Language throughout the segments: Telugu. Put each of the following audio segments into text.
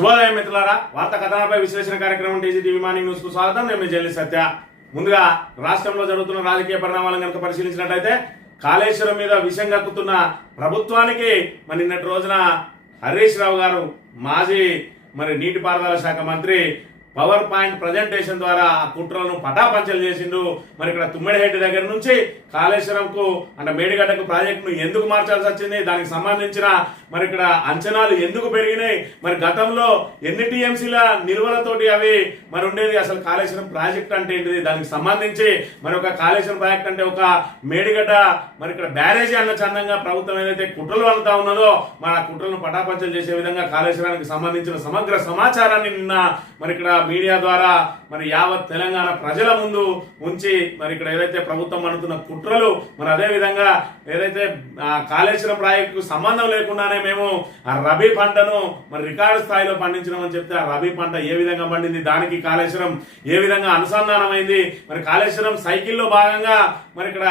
శుభోదయం మిత్రులారా, వార్తా కథనాలపై విశ్లేషణ కార్యక్రమం టీజీటీవీ మార్నింగ్ న్యూస్ కు స్వాగతం. నేను మీ జల్లి సత్య. ముందుగా రాష్ట్రంలో జరుగుతున్న రాజకీయ పరిణామాలను కనుక పరిశీలించినట్లయితే కాళేశ్వరం మీద విషం కక్కుతున్న ప్రభుత్వానికి నిన్నటి రోజున హరీష్ రావు గారు మాజీ నీటిపారుదల శాఖ మంత్రి పవర్ పాయింట్ ప్రజెంటేషన్ ద్వారా ఆ కుట్రలను పటాపంచలు చేసిండు. ఇక్కడ తుమ్మిడిహెడ్డి దగ్గర నుంచి కాళేశ్వరంకు అంటే మేడిగడ్డకు ప్రాజెక్టును ఎందుకు మార్చాల్సి వచ్చింది, దానికి సంబంధించిన ఇక్కడ అంచనాలు ఎందుకు పెరిగినాయి, గతంలో ఎన్ని టీఎంసీల నిల్వలతోటి అవి ఉండేది, అసలు కాళేశ్వరం ప్రాజెక్ట్ అంటే ఏంటిది, దానికి సంబంధించి ఒక కాళేశ్వరం ప్రాజెక్ట్ అంటే ఒక మేడిగడ్డ ఇక్కడ బ్యారేజీ అన్న చందంగా ప్రభుత్వం ఏదైతే కుట్రలు వలుతా ఉన్నదో ఆ కుట్రలను పటాపంచలు చేసే విధంగా కాళేశ్వరానికి సంబంధించిన సమగ్ర సమాచారాన్ని నిన్న ఇక్కడ మీడియా ద్వారా యావత్ తెలంగాణ ప్రజల ముందు ఉంచి ఇక్కడ ఏదైతే ప్రభుత్వం అనుతున్న కుట్రలు అదే విధంగా ఏదైతే కాళేశ్వరం ప్రాజెక్టుకు సంబంధం లేకుండానే మేము ఆ రబీ పంటను రికార్డు స్థాయిలో పండించినామని చెప్తే ఆ రబీ పంట ఏ విధంగా పండింది, దానికి కాళేశ్వరం ఏ విధంగా అనుసంధానమైంది, కాళేశ్వరం సైకిల్లో భాగంగా ఇక్కడ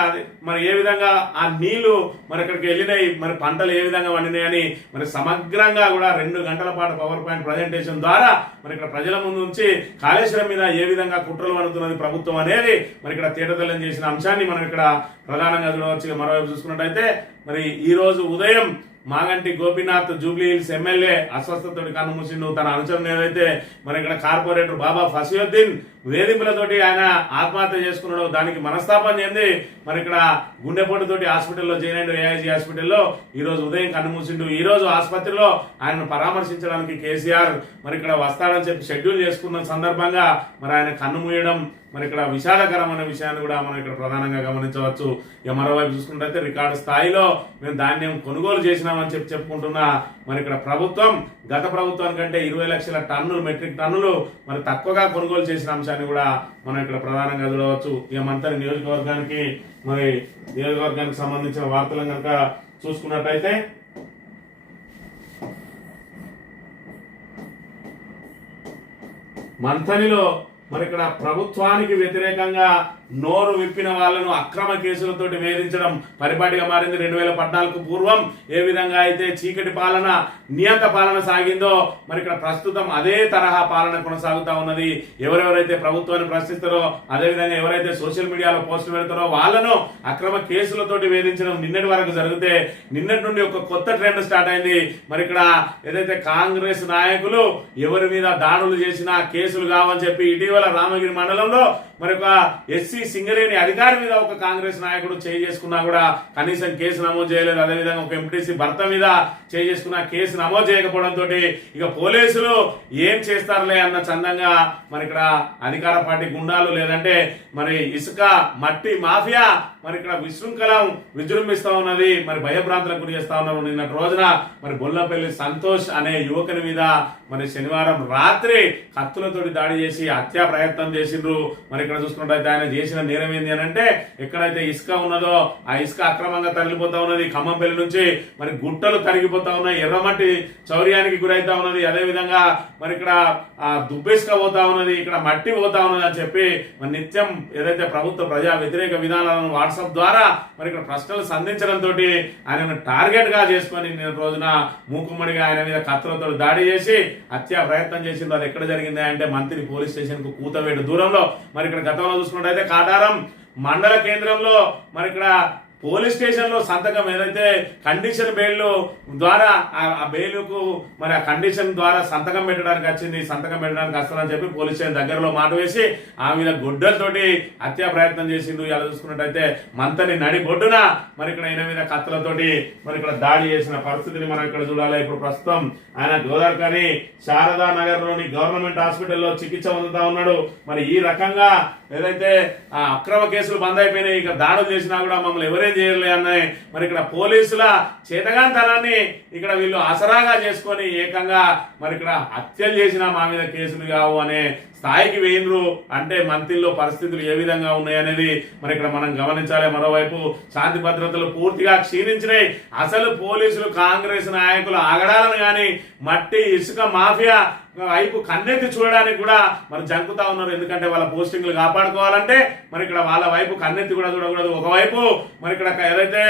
ఏ విధంగా ఆ నీళ్లు ఇక్కడికి వెళ్ళినాయి, పంటలు ఏ విధంగా పండినాయని సమగ్రంగా కూడా 2 గంటల పాటు పవర్ పాయింట్ ప్రజెంటేషన్ ద్వారా ఇక్కడ ప్రజల ముందు ఉంచి కాళేశ్వరం మీద ఏ విధంగా కుట్రలు పడుతున్నది ప్రభుత్వం అనేది ఇక్కడ తేటతెల్లం చేసిన అంశాన్ని మనం ఇక్కడ ప్రధానంగా చూడవచ్చు. మరోవైపు చూసుకున్నట్టయితే ఈ రోజు ఉదయం Maganti Gopinath Jubilee Hills MLA అస్వస్థతతో కన్నుమూసిండు. తన అనుచరుని ఏదైతే ఇక్కడ కార్పొరేటర్ బాబా ఫసియుద్దీన్ వేధింపులతోటి ఆయన ఆత్మహత్య చేసుకున్నాడు, దానికి మనస్తాపం చెంది ఇక్కడ గుండెపోటుతోటి హాస్పిటల్లో జాయిన్ అయ్యాడు. ఏఐజీ హాస్పిటల్లో ఈ రోజు ఉదయం కన్నుమూసిండు. ఈ రోజు ఆసుపత్రిలో ఆయనను పరామర్శించడానికి కేసీఆర్ ఇక్కడ వస్తాడని చెప్పి షెడ్యూల్ చేసుకున్న సందర్భంగా ఆయన కన్నుమూయడం ఇక్కడ విషాదకరమైన విషయాన్ని కూడా మనం ఇక్కడ ప్రధానంగా గమనించవచ్చు. మరోవైపు చూసుకుంటే రికార్డు స్థాయిలో మేము ధాన్యం కొనుగోలు చేసినామని చెప్పుకుంటున్నా ఇక్కడ ప్రభుత్వం గత ప్రభుత్వానికంటే 20 లక్షల టన్నులు మెట్రిక్ టన్నులు తక్కువగా కొనుగోలు చేసిన అంశాన్ని కూడా మనం ఇక్కడ ప్రధానంగా చూడవచ్చు. మంతరి నియోజకవర్గానికి నియోజకవర్గానికి సంబంధించిన వార్తలను కనుక చూసుకున్నట్టయితే మంథనిలో ఇక్కడ ప్రభుత్వానికి వ్యతిరేకంగా నోరు విప్పిన వాళ్లను అక్రమ కేసులతోటి వేధించడం పరిపాటిగా మారింది. 2014 పూర్వం ఏ విధంగా అయితే చీకటి పాలన నియంత పాలన సాగిందో ఇక్కడ ప్రస్తుతం అదే తరహా పాలన కొనసాగుతా ఉన్నది. ఎవరెవరైతే ప్రభుత్వాన్ని ప్రశ్నిస్తారో అదేవిధంగా ఎవరైతే సోషల్ మీడియాలో పోస్టులు పెడతారో వాళ్లను అక్రమ కేసులతోటి వేధించడం నిన్నటి వరకు జరిగితే నిన్నటి నుండి ఒక కొత్త ట్రెండ్ స్టార్ట్ అయింది. ఇక్కడ ఏదైతే కాంగ్రెస్ నాయకులు ఎవరి మీద దాడులు చేసినా కేసులు కావని చెప్పి ఇటీవల రామగిరి మండలంలో ఒక ఎస్సీ సింగరేణి అధికారి మీద ఒక కాంగ్రెస్ నాయకుడు చేసుకున్నా కూడా కనీసం కేసు నమోదు చేయలేదు. అదేవిధంగా ఒక ఎంపీటీసీ భర్త మీద చేసుకున్న కేసు నమోదు చేయకపోవడంతో ఇక పోలీసులు ఏం చేస్తారులే అన్న చందంగా ఇక్కడ అధికార పార్టీ గుండాలు లేదంటే ఇసుక మట్టి మాఫియా ఇక్కడ విశృంఖలం విజృంభిస్తా ఉన్నది, భయభ్రాంతులకు గురి చేస్తా ఉన్నారు. నిన్నటి రోజున బొల్లపల్లి సంతోష్ అనే యువకుని మీద శనివారం రాత్రి కత్తులతోటి దాడి చేసి హత్యా ప్రయత్నం చేసిండ్రు. ఇక్కడ చూసుకున్నట్టయితే ఆయన చేసిన నేరం ఏంది అని అంటే ఎక్కడైతే ఇసుక ఉన్నదో ఆ ఇసుక అక్రమంగా తరలిపోతా ఉన్నది. ఖమ్మంపల్లి నుంచి గుట్టలు తరిగిపోతా ఉన్నాయి, ఎర్రమట్టి చౌర్యానికి గురైతా ఉన్నది, అదేవిధంగా ఇక్కడ దుబ్బిసుక పోతా ఉన్నది, ఇక్కడ మట్టి పోతా ఉన్నది అని చెప్పి నిత్యం ఏదైతే ప్రభుత్వ ప్రజా వ్యతిరేక విధానాలను వాట్సాప్ ద్వారా ఇక్కడ ప్రశ్నలు సంధించడంతో ఆయనను టార్గెట్ గా చేసుకుని నిన్న రోజున మూకుమ్మడిగా ఆయన మీద కత్తులతో దాడి చేసి హత్యా ప్రయత్నం చేసింది. అది ఎక్కడ జరిగింది అంటే మంత్రి పోలీస్ స్టేషన్ కు కూతవేటు దూరంలో ఇక్కడ గతంలో చూసుకున్నట్టయితే కాటారం మండల కేంద్రంలో ఇక్కడ పోలీస్ స్టేషన్ లో సంతకం ఏదైతే కండిషన్ బెయిల్ ద్వారా ఆ బెయిల్కు ఆ కండిషన్ ద్వారా సంతకం పెట్టడానికి వచ్చింది, సంతకం పెట్టడానికి వస్తానని చెప్పి పోలీస్ స్టేషన్ దగ్గరలో మాట వేసి ఆ మీద గొడ్డలతోటి హత్యా ప్రయత్నం చేసిండు. ఇలా చూసుకున్నట్టయితే మంతని నడి బొడ్డున ఇక్కడ ఆయన మీద కత్తులతోటి ఇక్కడ దాడి చేసిన పరిస్థితిని మనం ఇక్కడ చూడాలి. ఇప్పుడు ప్రస్తుతం ఆయన గోదావరి శారదా నగర్ లోని గవర్నమెంట్ హాస్పిటల్లో చికిత్స పొందుతా ఉన్నాడు. ఈ రకంగా ఏదైతే ఆ అక్రమ కేసులు బంద్ అయిపోయినాయి, ఇక దాడులు చేసినా కూడా మమ్మల్ని ఎవరేం చేయలే అన్నాయి. ఇక్కడ పోలీసుల చేతగాంతనాన్ని ఇక్కడ వీళ్ళు ఆసరాగా చేసుకొని ఏకంగా ఇక్కడ హత్యలు చేసినా మా మీద కేసులు కావు అనే స్థాయికి వేయినరు అంటే మంత్రిలో పరిస్థితులు ఏ విధంగా ఉన్నాయనేది ఇక్కడ మనం గమనించాలి. మరోవైపు శాంతి భద్రతలు పూర్తిగా క్షీణించినాయి. అసలు పోలీసులు కాంగ్రెస్ నాయకులు ఆగడాలను గాని మట్టి ఇసుక మాఫియా వైపు కన్నెత్తి చూడడానికి కూడా జంకుతా ఉన్నారు. ఎందుకంటే వాళ్ళ పోస్టింగ్లు కాపాడుకోవాలంటే ఇక్కడ వాళ్ళ వైపు కన్నెత్తి కూడా చూడకూడదు. ఒకవైపు ఇక్కడ ఏదైతే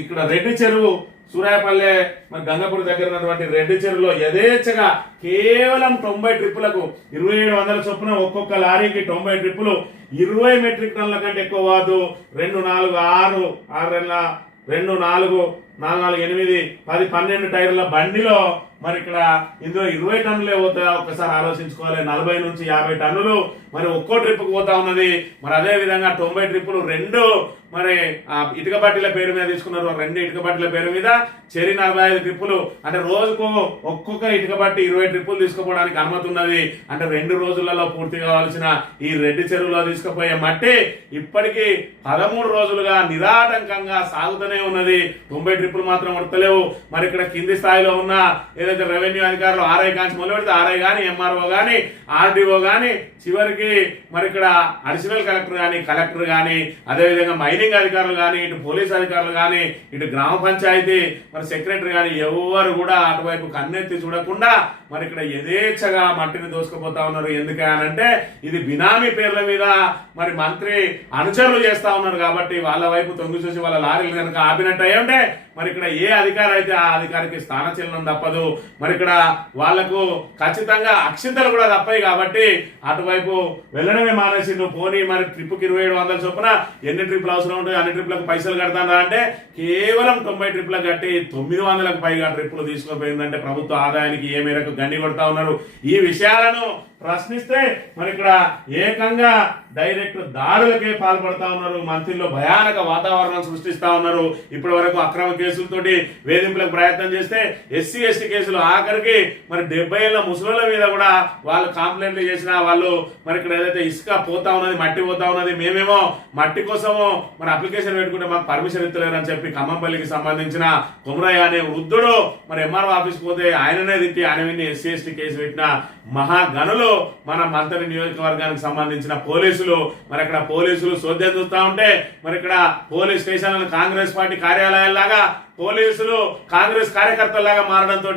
ఇక్కడ రెడ్డి చెరువు సూరాయపల్లె మరి గంగపూర్ దగ్గర ఉన్నటువంటి రెడ్డి చెరువులో యథేచ్ఛగా కేవలం 90 ట్రిప్పులకు 2700 చొప్పున ఒక్కొక్క లారీకి 90 ట్రిప్పులు 20 మెట్రిక్ టన్నుల కంటే ఎక్కువ కాదు. 2 4 6 6 2 4 4 4 8 10 12 టైర్ల బండిలో మరి ఇక్కడ ఇందులో 20 టన్నులే పోతాయా ఒకసారి ఆలోచించుకోవాలి. 40 నుంచి 50 టన్నులు మరి ఒక్కో ట్రిప్కు పోతా ఉన్నది. మరి అదే విధంగా 90 ట్రిప్పులు 2 మరి ఇటుక బట్టీల పేరు మీద తీసుకున్నారు. 2 ఇటుక బట్టీల పేరు మీద చెరి 45 ట్రిప్పులు, అంటే రోజుకు ఒక్కొక్క ఇటుక బట్టి 20 ట్రిప్పులు తీసుకుపోవడానికి అనుమతి ఉన్నది. అంటే 2 రోజులలో పూర్తి కావాల్సిన ఈ రెడ్డి చెరువులో తీసుకుపోయే మట్టి ఇప్పటికీ 13 రోజులుగా నిరాటంకంగా సాగుతూనే ఉన్నది. 90 ట్రిప్పులు మాత్రం ఉడతలేవు. మరి ఇక్కడ కింది స్థాయిలో ఉన్న ఏదైతే రెవెన్యూ అధికారులు ఆర్ఐ కాంచి మొదలు పెడితే ఆర్ఐ గాని, ఎంఆర్ఓ గాని, ఆర్డీఓ గాని, చివరికి మరి ఇక్కడ అడిషనల్ కలెక్టర్ గాని అదేవిధంగా మైనింగ్ అధికారులు గాని, ఇటు పోలీస్ అధికారులు గాని, ఇటు గ్రామ పంచాయతీ మరి సెక్రటరీ గాని ఎవరు కూడా అటువైపు కన్నెత్తి చూడకుండా మరి ఇక్కడ యథేచ్ఛగా మట్టిని దోసుకుపోతా ఉన్నారు. ఎందుకనంటే ఇది బినామీ పేర్ల మీద మరి మంత్రి అనుచరులు చేస్తా ఉన్నారు కాబట్టి వాళ్ళ వైపు తొంగి చూసి వాళ్ళ లారీలు కనుక ఆపినట్టు అయ్యంటే మరి ఇక్కడ ఏ అధికారి అయితే ఆ అధికారికి స్థానచలనం తప్పదు. మరి ఇక్కడ వాళ్లకు ఖచ్చితంగా అక్షింతలు కూడా తప్పాయి కాబట్టి అటువైపు వెళ్ళడమే మానేసిండు. పోనీ మరి ట్రిప్కి 2700 చొప్పున ఎన్ని ట్రిప్లు అవసరం ఉంటుంది, అన్ని ట్రిప్లకు పైసలు కడతారా అంటే కేవలం 90 ట్రిప్లకు కట్టి 900లకు పైగా ట్రిప్లు తీసుకుపోయిందంటే ప్రభుత్వ ఆదాయానికి ఏ మేరకు గండి కొడతా ఉన్నారు. ఈ విషయాలను ప్రశ్నిస్తే మరి ఇక్కడ ఏకంగా డైరెక్ట్ దాడులకే పాల్పడతా ఉన్నారు. మంత్రిలో భయానక వాతావరణం సృష్టిస్తా ఉన్నారు. ఇప్పటి వరకు అక్రమ కేసులతోటి వేధింపులకు ప్రయత్నం చేస్తే ఎస్సీ ఎస్టీ కేసులు ఆఖరికి మరి 70 ఏళ్ల ముసలుల మీద కూడా వాళ్ళు కంప్లైంట్లు చేసిన వాళ్ళు మరి ఇక్కడ ఏదైతే ఇసుక పోతా ఉన్నది, మట్టి పోతా ఉన్నది, మేమేమో మట్టి కోసమో మరి అప్లికేషన్ పెట్టుకుంటే మాకు పర్మిషన్ ఇస్తలేరని చెప్పి ఖమ్మంపల్లికి సంబంధించిన కుమరయ్య అనే వృద్ధుడు మరి ఎంఆర్ఓ ఆఫీస్కి పోతే ఆయననే తిట్టి ఆయన విని ఎస్సీ ఎస్టీ కేసు పెట్టిన మహాగనులు మన మంత్రి నియోజకవర్గానికి సంబంధించిన పోలీసులు. మరి అక్కడ పోలీసులు సోద్యం చూస్తా ఉంటే మరి ఇక్కడ పోలీస్ స్టేషన్లను కాంగ్రెస్ పార్టీ కార్యాలయాల్లాగా పోలీసులు కాంగ్రెస్ కార్యకర్తలాగా మారడంతో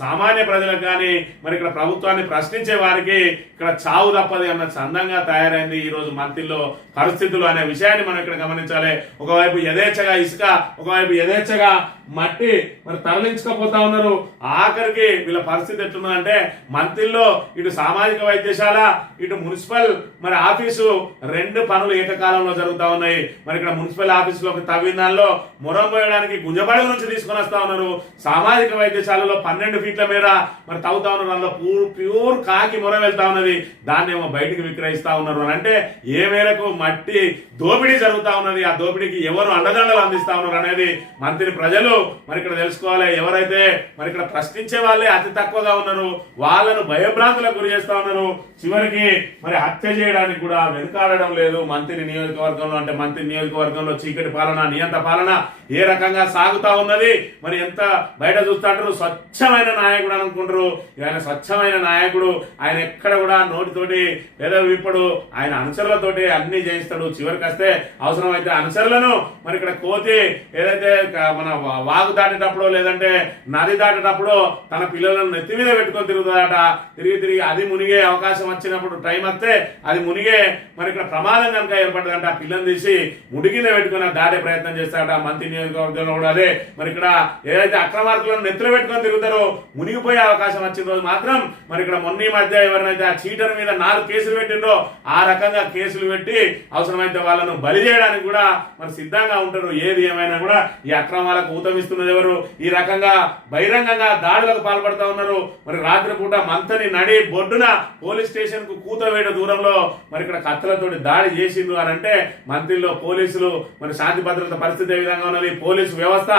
సామాన్య ప్రజలకు కానీ మరి ఇక్కడ ప్రభుత్వాన్ని ప్రశ్నించే వారికి ఇక్కడ చావు తప్పది అన్న చందంగా తయారైంది ఈ రోజు మంత్రిలో పరిస్థితులు అనే విషయాన్ని మనం ఇక్కడ గమనించాలి. ఒకవైపు యథేచ్ఛగా ఇసుక, ఒకవైపు యథేచ్ఛగా మట్టి మరి తరలించకపోతా ఉన్నారు. ఆఖరికి వీళ్ళ పరిస్థితి ఎట్లున్నదంటే మంత్రిలో ఇటు సామాజిక వైద్యశాల, ఇటు మున్సిపల్ మరి ఆఫీసు 2 పనులు ఏకకాలంలో జరుగుతా ఉన్నాయి. మరి ఇక్కడ మున్సిపల్ ఆఫీసులోకి తవ్విన దానిలో మొరం పోయడానికి గుంజబడి నుంచి తీసుకొని వస్తా ఉన్నారు. సామాజిక వైద్యశాలలో 12 ఫీట్ల మేర మరి తవ్వుతా ఉన్నారు. అందులో ప్యూర్ కాకి మొర వెళ్తా ఉన్నది. దాన్ని ఏమో బయటికి విక్రయిస్తా ఉన్నారు. అంటే ఏ మేరకు మట్టి దోపిడీ జరుగుతా ఉన్నది, ఆ దోపిడీకి ఎవరు అండదండలు అందిస్తా ఉన్నారు అనేది మంత్రి ప్రజలు మరి ఇక్కడ తెలుసుకోవాలి. ఎవరైతే మరి ఇక్కడ ప్రశ్నించే వాళ్ళే అతి తక్కువగా ఉన్నారు, వాళ్ళను భయభ్రాంతులకు గురి చేస్తా ఉన్నారు. చివరికి మరి హత్య చేయడానికి కూడా వెనుకాడడం లేదు. మంత్రి నియోజకవర్గంలో అంటే మంత్రి నియోజకవర్గంలో చీకటి పాలన, నియంత పాలన ఏ రకంగా సాగుతా ఉన్నది. మరి ఎంత బయట చూస్తాంటారు స్వచ్ఛమైన నాయకుడు అనుకుంటారు. ఆయన స్వచ్ఛమైన నాయకుడు. ఆయన ఎక్కడ కూడా నోటితోటి ఏదో ఇప్పుడు ఆయన అనుచరులతోటి అన్ని చేయిస్తాడు. చివరికి వస్తే అవసరమైతే అనుచరులను మరి ఇక్కడ కోతి ఏదైతే మన వాగు దాటేటప్పుడు లేదంటే నది దాటేటప్పుడు తన పిల్లలను నెత్తి మీద పెట్టుకొని తిరుగుతాడట. తిరిగి అది మునిగే అవకాశం వచ్చినప్పుడు టైం వస్తే అది మునిగే మరి ఇక్కడ ప్రమాదం కనుక ఏర్పడ్డదంట ఆ పిల్లని తీసి ముడికిన పెట్టుకుని దాటే ప్రయత్నం చేస్తాడట. మంత్రి నియోజకవర్గంలో కూడా అదే. మరి ఇక్కడ ఏదైతే అక్రమార్కులను నెత్తులు పెట్టుకొని తిరుగుతారో మునిగిపోయే అవకాశం వచ్చిన రోజు మాత్రం మరి ఇక్కడ మొన్న మధ్య ఎవరినైతే ఆ చీటర్ మీద 4 కేసులు పెట్టిండ్రో ఆ రకంగా కేసులు పెట్టి అవసరమైతే వాళ్ళను బలి చేయడానికి కూడా మరి సిద్ధంగా ఉంటారు. ఏది ఏమైనా కూడా ఈ అక్రమాలకు ఊతమిస్తున్నది ఎవరు? ఈ రకంగా బహిరంగంగా దాడులకు పాల్పడతా ఉన్నారు. మరి రాత్రిపూట మంతని నడి బొడ్డున పోలీస్ స్టేషన్ కు కూతవేట దూరంలో మరి ఇక్కడ కత్తులతోటి దాడి చేసిండ్రు అని అంటే మంత్రిలో పోలీసులు మరి శాంతి భద్రత పరిస్థితి ఏ విధంగా ఉన్నది, పోలీసు వ్యవస్థ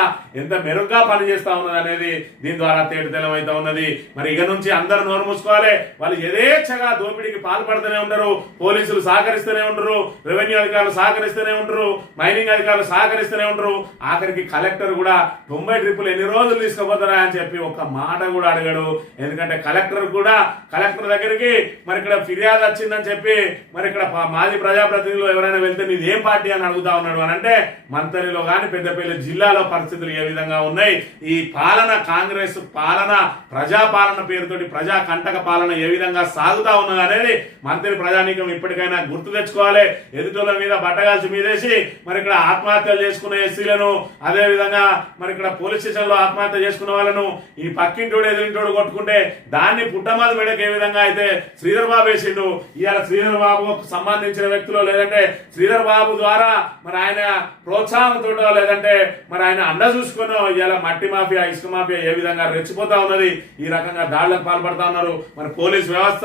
ఎంత మెరుగ్గా పనిచేస్తా ఉన్నది అనేది దీని ద్వారా తేటతెల్లమైతా ఉన్నది. మరి ఇక నుంచి అందరూ నోరు మూసుకోవాలి. వాళ్ళు యథేచ్ఛగా దోపిడీకి పాల్పడుతూనే ఉంటారు. పోలీసులు సహకరిస్తూనే ఉంటారు, రెవెన్యూ అధికారులు సహకరిస్తూనే ఉంటారు, మైనింగ్ అధికారులు సహకరిస్తూనే ఉంటారు. ఆఖరికి కలెక్టర్ కూడా 90 ట్రిప్పులు ఎన్ని రోజులు తీసుకుపోతారా అని చెప్పి ఒక్క మాట కూడా అడగడు. ఎందుకంటే కలెక్టర్ దగ్గరికి మరి ఇక్కడ ఫిర్యాదు వచ్చిందని చెప్పి మరి ఇక్కడ మాజీ ప్రజాప్రతినిధులు ఎవరైనా వెళ్తే నీది ఏం పార్టీ అని అడుగుతా ఉన్నాడు అని అంటే మంత్రిలో కానీ పెద్దపల్లి జిల్లాలో పరిస్థితి పరిస్థితులు ఏ విధంగా ఉన్నాయి, ఈ పాలన కాంగ్రెస్ పాలన ప్రజాపాలన పేరుతోటి ప్రజా కంటక పాలన ఏ విధంగా సాగుతా ఉన్నది అనేది మంత్రి ప్రజానీకం ఇప్పటికైనా గుర్తు తెచ్చుకోవాలి. ఎదుటోళ్ళ మీద బట్టగాల్చి మీదేసి మరి ఇక్కడ ఆత్మహత్యలు చేసుకున్న ఎస్సీలను, అదే విధంగా మరి ఇక్కడ పోలీస్ స్టేషన్ లో ఆత్మహత్య చేసుకున్న వాళ్ళను ఈ పక్కింటోడు ఎదురింటోడు కొట్టుకుంటే దాన్ని పుట్టమది మెడకు ఏ విధంగా అయితే శ్రీధర్ బాబు వేసిండు. ఇవాళ శ్రీధర్ బాబుకు సంబంధించిన వ్యక్తులు లేదంటే శ్రీధర్ బాబు ద్వారా మరి ఆయన ప్రోత్సాహంతో లేదంటే మరి ఆయన అండ చూసుకుని ఇవాళ మట్టి మాఫియా ఇసుక మాఫియా ఏ విధంగా రెచ్చిపోతా ఉన్నది, ఈ రకంగా దాడులకు పాల్పడతా ఉన్నారు. మరి పోలీస్ వ్యవస్థ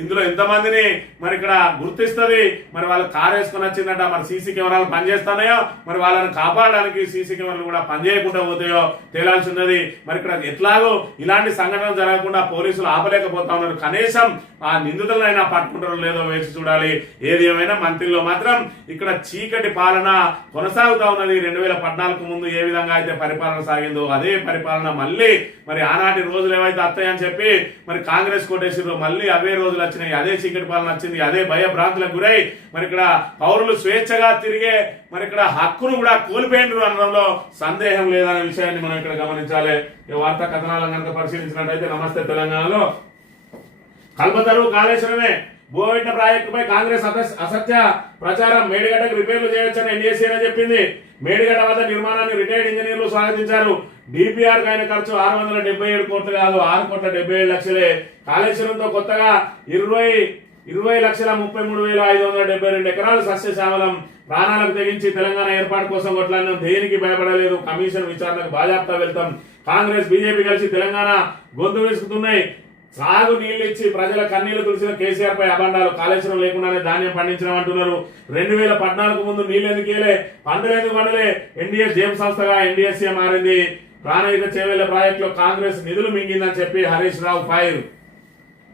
ఇందులో ఎంతమందిని మరి ఇక్కడ గుర్తిస్తుంది, మరి వాళ్ళు కారు వేసుకుని వచ్చిందట, మరి సీసీ కెమెరాలు పనిచేస్తున్నాయో, మరి వాళ్ళని కాపాడడానికి సీసీ కెమెరాలు కూడా పనిచేయకుండా పోతాయో తేలాల్సి ఉన్నది. మరి ఇక్కడ ఎట్లాగో ఇలాంటి సంఘటనలు జరగకుండా పోలీసులు ఆపలేకపోతా ఉన్నారు. కనీసం ఆ నిందితులైనా పట్టుకుంటారో లేదో వేసి చూడాలి. ఏది ఏమైనా మంత్రిలో మాత్రం ఇక్కడ చీకటి పాలన కొనసాగుతా ఉన్నది. 2014 ముందు ఏ విధంగా అయితే పరిపాలన సాగిందో అదే పరిపాలన మళ్ళీ మరి ఆనాటి రోజులు ఏవైతే వస్తాయని చెప్పి మరి కాంగ్రెస్ కోటేశ్వరు మళ్ళీ అవే రోజులు వచ్చినాయి, అదే చీకటి పాలన వచ్చింది, అదే భయభ్రాంతులకు గురై మరి ఇక్కడ పౌరులు స్వేచ్ఛగా తిరిగే మరి ఇక్కడ హక్కును కూడా కోల్పోయినరు అనడంలో సందేహం లేదనే విషయాన్ని మనం ఇక్కడ గమనించాలి. ఈ వార్తా కథనాలను కనుక పరిశీలించినట్టయితే నమస్తే తెలంగాణలో కల్పతరు కాళేశ్వరమే భూవిట్ట ప్రాజెక్టుపై కాంగ్రెస్ అసత్య ప్రచారం, మేడిగడ్డకు రిపేర్లు చేయొచ్చని ఎన్డీఎస్సీ అని చెప్పింది. మేడిగడ్డ వద్ద నిర్మాణాన్ని రిటైర్డ్ ఇంజనీర్లు స్వాగతించారు. డిపిఆర్ అయిన ఖర్చు 677 కోట్లు కాదు, 6,77,00,000. కాళేశ్వరంతో కొత్తగా 20,33,572 ఎకరాలు సస్యశ్యామలం. ప్రాణాలకు తెగించి తెలంగాణ ఏర్పాటు కోసం కొట్లాడిన దేనికి భయపడలేదు. కమిషన్ విచారణకు బాజాప్తా వెళ్తాం. కాంగ్రెస్ బీజేపీ కలిసి తెలంగాణ గొంతు వేసుకుతున్నాయి. సాగు నీళ్లు ఇచ్చి ప్రజల కన్నీళ్లు తుడిచిన కేసీఆర్ పై అబండాలు. కాళేశ్వరం లేకుండానే ధాన్యం పండించడం అంటున్నారు. 2014 ముందు నీళ్లు ఎందుకేలే, పంటలు ఎందుకు పండలే. ఎన్డీఎస్ జేమ్ సంస్థగా ఎన్డీఎస్సీ మారింది. ప్రాణహిత చేవేళ్ల ప్రాజెక్టులో కాంగ్రెస్ నిధులు మింగిందని చెప్పి హరీష్ రావు ఫైర్.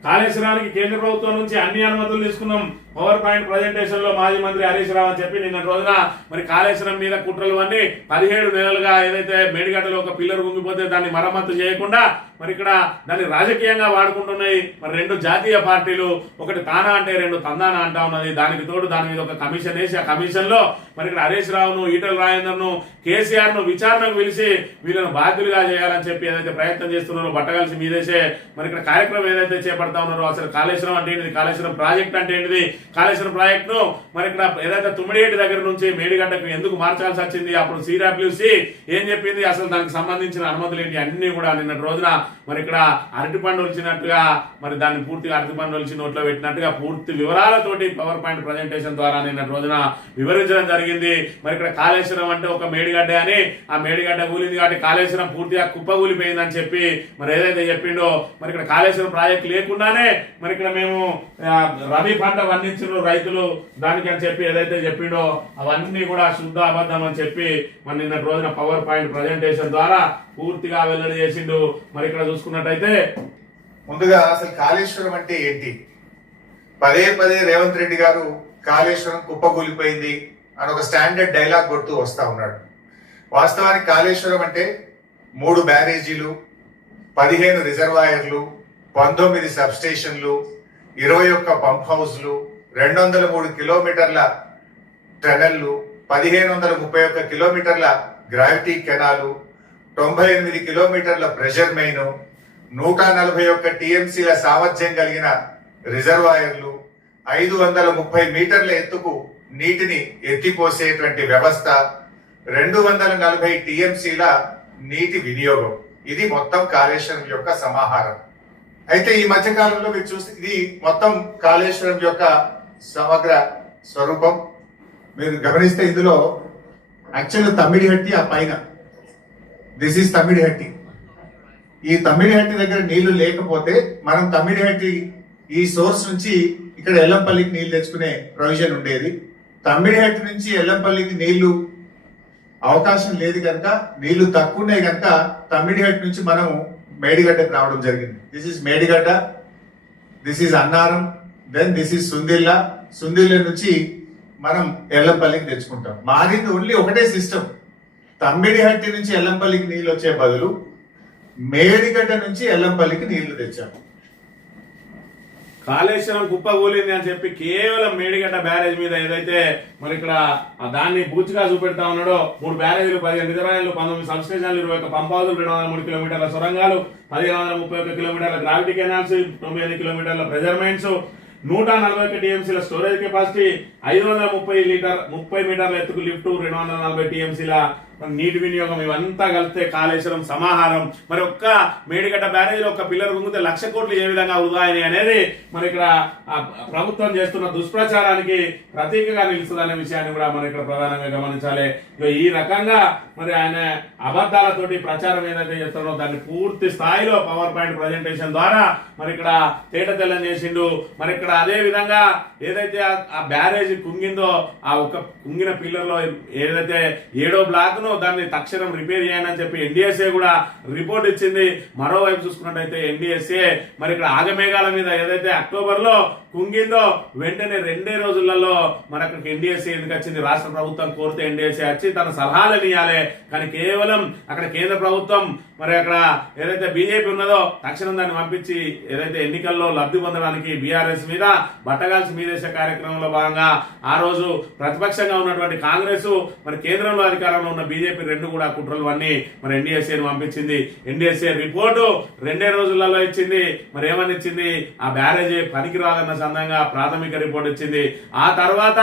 కాళేశ్వరానికి కేంద్ర ప్రభుత్వం నుంచి అన్ని అనుమతులు తీసుకున్నాం. పవర్ పాయింట్ ప్రజెంటేషన్ లో మాజీ మంత్రి హరీష్ రావు అని చెప్పి నిన్న రోజున మరి కాళేశ్వరం మీద కుట్రలు అన్ని 17 నెలలుగా ఏదైతే మేడిగడ్డలో ఒక పిల్లర్ గుంగిపోతే దాన్ని మరమ్మతు చేయకుండా మరి ఇక్కడ దాన్ని రాజకీయంగా వాడుకుంటున్నాయి. మరి 2 జాతీయ పార్టీలు, ఒకటి తానా అంటే 2 తందానా అంటా ఉన్నది. దానికి తోడు దాని మీద ఒక కమిషన్ వేసి ఆ కమిషన్ లో మరి ఇక్కడ హరీష్ రావును, ఈటల రాజేందర్ను, కేసీఆర్ ను విచారణకు పిలిచి వీళ్ళను బాధ్యులుగా చేయాలని చెప్పి ఏదైతే ప్రయత్నం చేస్తున్నారో బట్టగలిసి మీదేసే మరి ఇక్కడ కార్యక్రమం ఏదైతే చేపడతా ఉన్నారో అసలు కాళేశ్వరం అంటే ఏంటిది, కాళేశ్వరం ప్రాజెక్ట్ అంటే ఏంటిది, కాళేశ్వరం ప్రాజెక్ట్ ను మరి ఇక్కడ ఏదైతే తుమ్మిడిగడ్డ దగ్గర నుంచి మేడిగడ్డకు ఎందుకు మార్చాల్సి వచ్చింది, అప్పుడు సిడబ్ల్యూసి ఏం చెప్పింది, అసలు దానికి సంబంధించిన అనుమతులు ఏంటి అన్ని కూడా నిన్నటి రోజున మరి ఇక్కడ అరటిపండు వచ్చినట్టుగా మరి దాన్ని పూర్తిగా అరటిపండు వచ్చి నోట్లో పెట్టినట్టుగా పూర్తి వివరాలతోటి పవర్ పాయింట్ ప్రజెంటేషన్ ద్వారా నిన్నటి రోజున వివరించడం జరిగింది. మరి ఇక్కడ కాళేశ్వరం అంటే ఒక మేడిగడ్డ అని, ఆ మేడిగడ్డ కూలింది కాబట్టి కాళేశ్వరం పూర్తిగా కుప్పకూలిపోయిందని చెప్పి మరి ఏదైతే చెప్పిండో మరి ఇక్కడ కాళేశ్వరం ప్రాజెక్ట్ లేకుండానే మరి ఇక్కడ మేము రబీ పంట పండించిన రైతులు దానికి అని చెప్పి ఏదైతే చెప్పిండో అవన్నీ కూడా శుద్ధ అబద్ధం అని చెప్పి మరి నిన్నటి రోజున పవర్ పాయింట్ ప్రజెంటేషన్ ద్వారా పూర్తిగా వెల్లడి చేసిండు. మరి ఇక్కడ చూసుకున్నట్టయితే ముందుగా అసలు కాళేశ్వరం అంటే ఏంటి, పదే పదే రేవంత్ రెడ్డి గారు కాళేశ్వరం కుప్పకూలిపోయింది అని ఒక స్టాండర్డ్ డైలాగ్ కొడుతూ వస్తా ఉన్నాడు. వాస్తవానికి కాళేశ్వరం అంటే 3 బ్యారేజీలు, 15 రిజర్వాయర్లు, 19 సబ్ స్టేషన్లు, 21 పంప్ హౌస్లు, 203 కిలోమీటర్ల టనెల్లు, 1531 కిలోమీటర్ల గ్రావిటీ కెనాలు, 98 కిలోమీటర్ల ప్రెషర్ మెయిన్, 141 టీఎంసీల సామర్థ్యం కలిగిన రిజర్వాయర్లు, 530 మీటర్ల ఎత్తుకు నీటిని ఎత్తిపోసేటువంటి వ్యవస్థ, 240 టీఎంసీల నీటి వినియోగం. ఇది మొత్తం కాళేశ్వరం యొక్క సమాహారం. అయితే ఈ మధ్య కాలంలో మీరు చూస్తే ఇది మొత్తం కాళేశ్వరం యొక్క సమగ్ర స్వరూపం. మీరు గమనిస్తే ఇందులో యాక్చువల్ తమ్మిడిహట్టి ఆ పైన, దిస్ ఈస్ తమ్మిడిహట్టి. ఈ తమ్మిడిహట్టి దగ్గర నీళ్లు లేకపోతే మనం తమ్మిడిహట్టి ఈ సోర్స్ నుంచి ఇక్కడ ఎల్లంపల్లికి నీళ్లు తెచ్చుకునే ప్రొవిజన్ ఉండేది. తమ్మిడిహట్టి నుంచి ఎల్లంపల్లికి నీళ్లు అవకాశం లేదు కనుక, నీళ్లు తక్కువ ఉన్నాయి కనుక తమ్మిడిహట్టి నుంచి మనం మేడిగడ్డకు రావడం జరిగింది. This is Medigadda, this is Annaram, then this is Sundilla. Sundilla నుంచి మనం ఎల్లంపల్లికి తెచ్చుకుంటాం. మారింది ఓన్లీ ఒకటే సిస్టమ్. తమ్మిడిహట్టి నుంచి ఎల్లంపల్లికి నీళ్ళు వచ్చే బదులు మేడిగడ్డ నుంచి ఎల్లంపల్లికి నీళ్లు తెచ్చాం. కాళేశ్వరం కుప్పగూలింది అని చెప్పి కేవలం మేడిగడ్డ బ్యారేజ్ మీద ఏదైతే మరి ఇక్కడ దాన్ని బూచిగా చూపెడతా ఉన్నాడో 3 బ్యారేజీలు 15 రిజర్వాయర్లు 19 సబ్స్టేషన్లు 21 పంప్ హౌజులు 203 కిలోమీటర్ల సొరంగాలు 1531 కిలోమీటర్ల గ్రావిటీ కెనాల్స్ 95 కిలోమీటర్ల ప్రెజర్మెంట్స్ 141 టీఎంసీల స్టోరేజ్ కెపాసిటీ 530 మీటర్ల ఎత్తుకు లిఫ్ట్ 240 టీఎంసీల నీటి వినియోగం ఇవంతా కలిస్తే కాళేశ్వరం సమాహారం. మరి ఒక్క మేడిగడ్డ బ్యారేజీలో ఒక పిల్లర్ కుంగితే 1,00,000 కోట్లు ఏ విధంగా వృధా అయినాయి అనేది మరి ఇక్కడ ప్రభుత్వం చేస్తున్న దుష్ప్రచారానికి ప్రతీకగా నిలుస్తుందనే విషయాన్ని కూడా మనం ఇక్కడ ప్రధానంగా గమనించాలి. ఈ రకంగా మరి ఆయన అబద్ధాలతోటి ప్రచారం ఏదైతే చేస్తున్నారో దాన్ని పూర్తి స్థాయిలో పవర్ పాయింట్ ప్రజెంటేషన్ ద్వారా మరి ఇక్కడ తేట తెల్లం చేసిండు. మరి ఇక్కడ అదే విధంగా ఏదైతే ఆ బ్యారేజ్ కుంగిందో ఆ ఒక కుంగిన పిల్లర్ లో ఏదైతే 7వ బ్లాక్ దాన్ని తక్షణం రిపేర్ చేయాలని చెప్పి ఎన్డీఎస్ఏ కూడా రిపోర్ట్ ఇచ్చింది. మరోవైపు చూసుకున్నట్టయితే ఎన్డీఎస్ఏ మరి ఇక్కడ ఆగమేఘాల మీద ఏదైతే అక్టోబర్ లో కుంగిందో వెంటనే 2 రోజులలో మరి అక్కడికి ఎన్డీఎస్ఏ ఎందుకు వచ్చింది? రాష్ట్ర ప్రభుత్వం కోరితే ఎన్డీఎస్ఏ వచ్చి తన సలహాలు ఇవ్వాలి. కానీ కేవలం అక్కడ కేంద్ర ప్రభుత్వం మరి అక్కడ ఏదైతే బీజేపీ ఉన్నదో తక్షణం దాన్ని పంపించి ఏదైతే ఎన్నికల్లో లబ్ధి పొందడానికి బీఆర్ఎస్ మీద బట్టగాల్సి మీదేసే కార్యక్రమంలో భాగంగా ఆ రోజు ప్రతిపక్షంగా ఉన్నటువంటి కాంగ్రెస్ మరి కేంద్రంలో అధికారంలో ఉన్న బీజేపీ రెండు కూడా కుట్రలు అన్ని మరి ఎన్డీఎస్ఏని పంపించింది. ఎన్డీఎస్ఏ రిపోర్టు 2 రోజులలో ఇచ్చింది. మరి ఏమని ఇచ్చింది? ఆ బ్యారేజీ పనికి రాదన్న సందర్భంగా ప్రాథమిక రిపోర్ట్ ఇచ్చింది. ఆ తర్వాత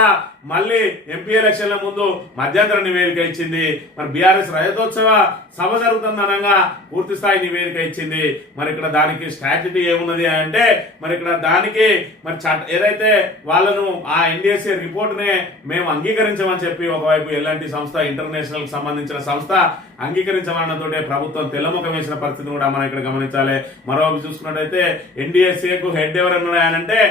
మళ్ళీ ఎంపీ ఎలక్షన్ల ముందు మధ్యంతర నివేదిక ఇచ్చింది. మరి బీఆర్ఎస్ రజతోత్సవ సభ జరుగుతుందనగా పూర్తి స్థాయి నివేదిక ఇచ్చింది. మరి ఇక్కడ దానికి స్ట్రాటజీ ఏమున్నది అంటే మరి ఇక్కడ దానికి మరి ఏదైతే వాళ్ళను ఆ ఎన్డీఎస్ఏ రిపోర్ట్ నే మేము అంగీకరించమని చెప్పి ఒకవైపు ఎల్ఎన్టీ సంస్థ ఇంటర్నేషనల్ కి సంబంధించిన సంస్థ అంగీకరించమన్నతోటే ప్రభుత్వం తెల్లముఖం వేసిన పరిస్థితిని కూడా మనం ఇక్కడ గమనించాలి. మరోవైపు చూసుకున్నట్టయితే ఎన్డీఎస్ఏకు హెడ్ ఎవరన్నాయనంటే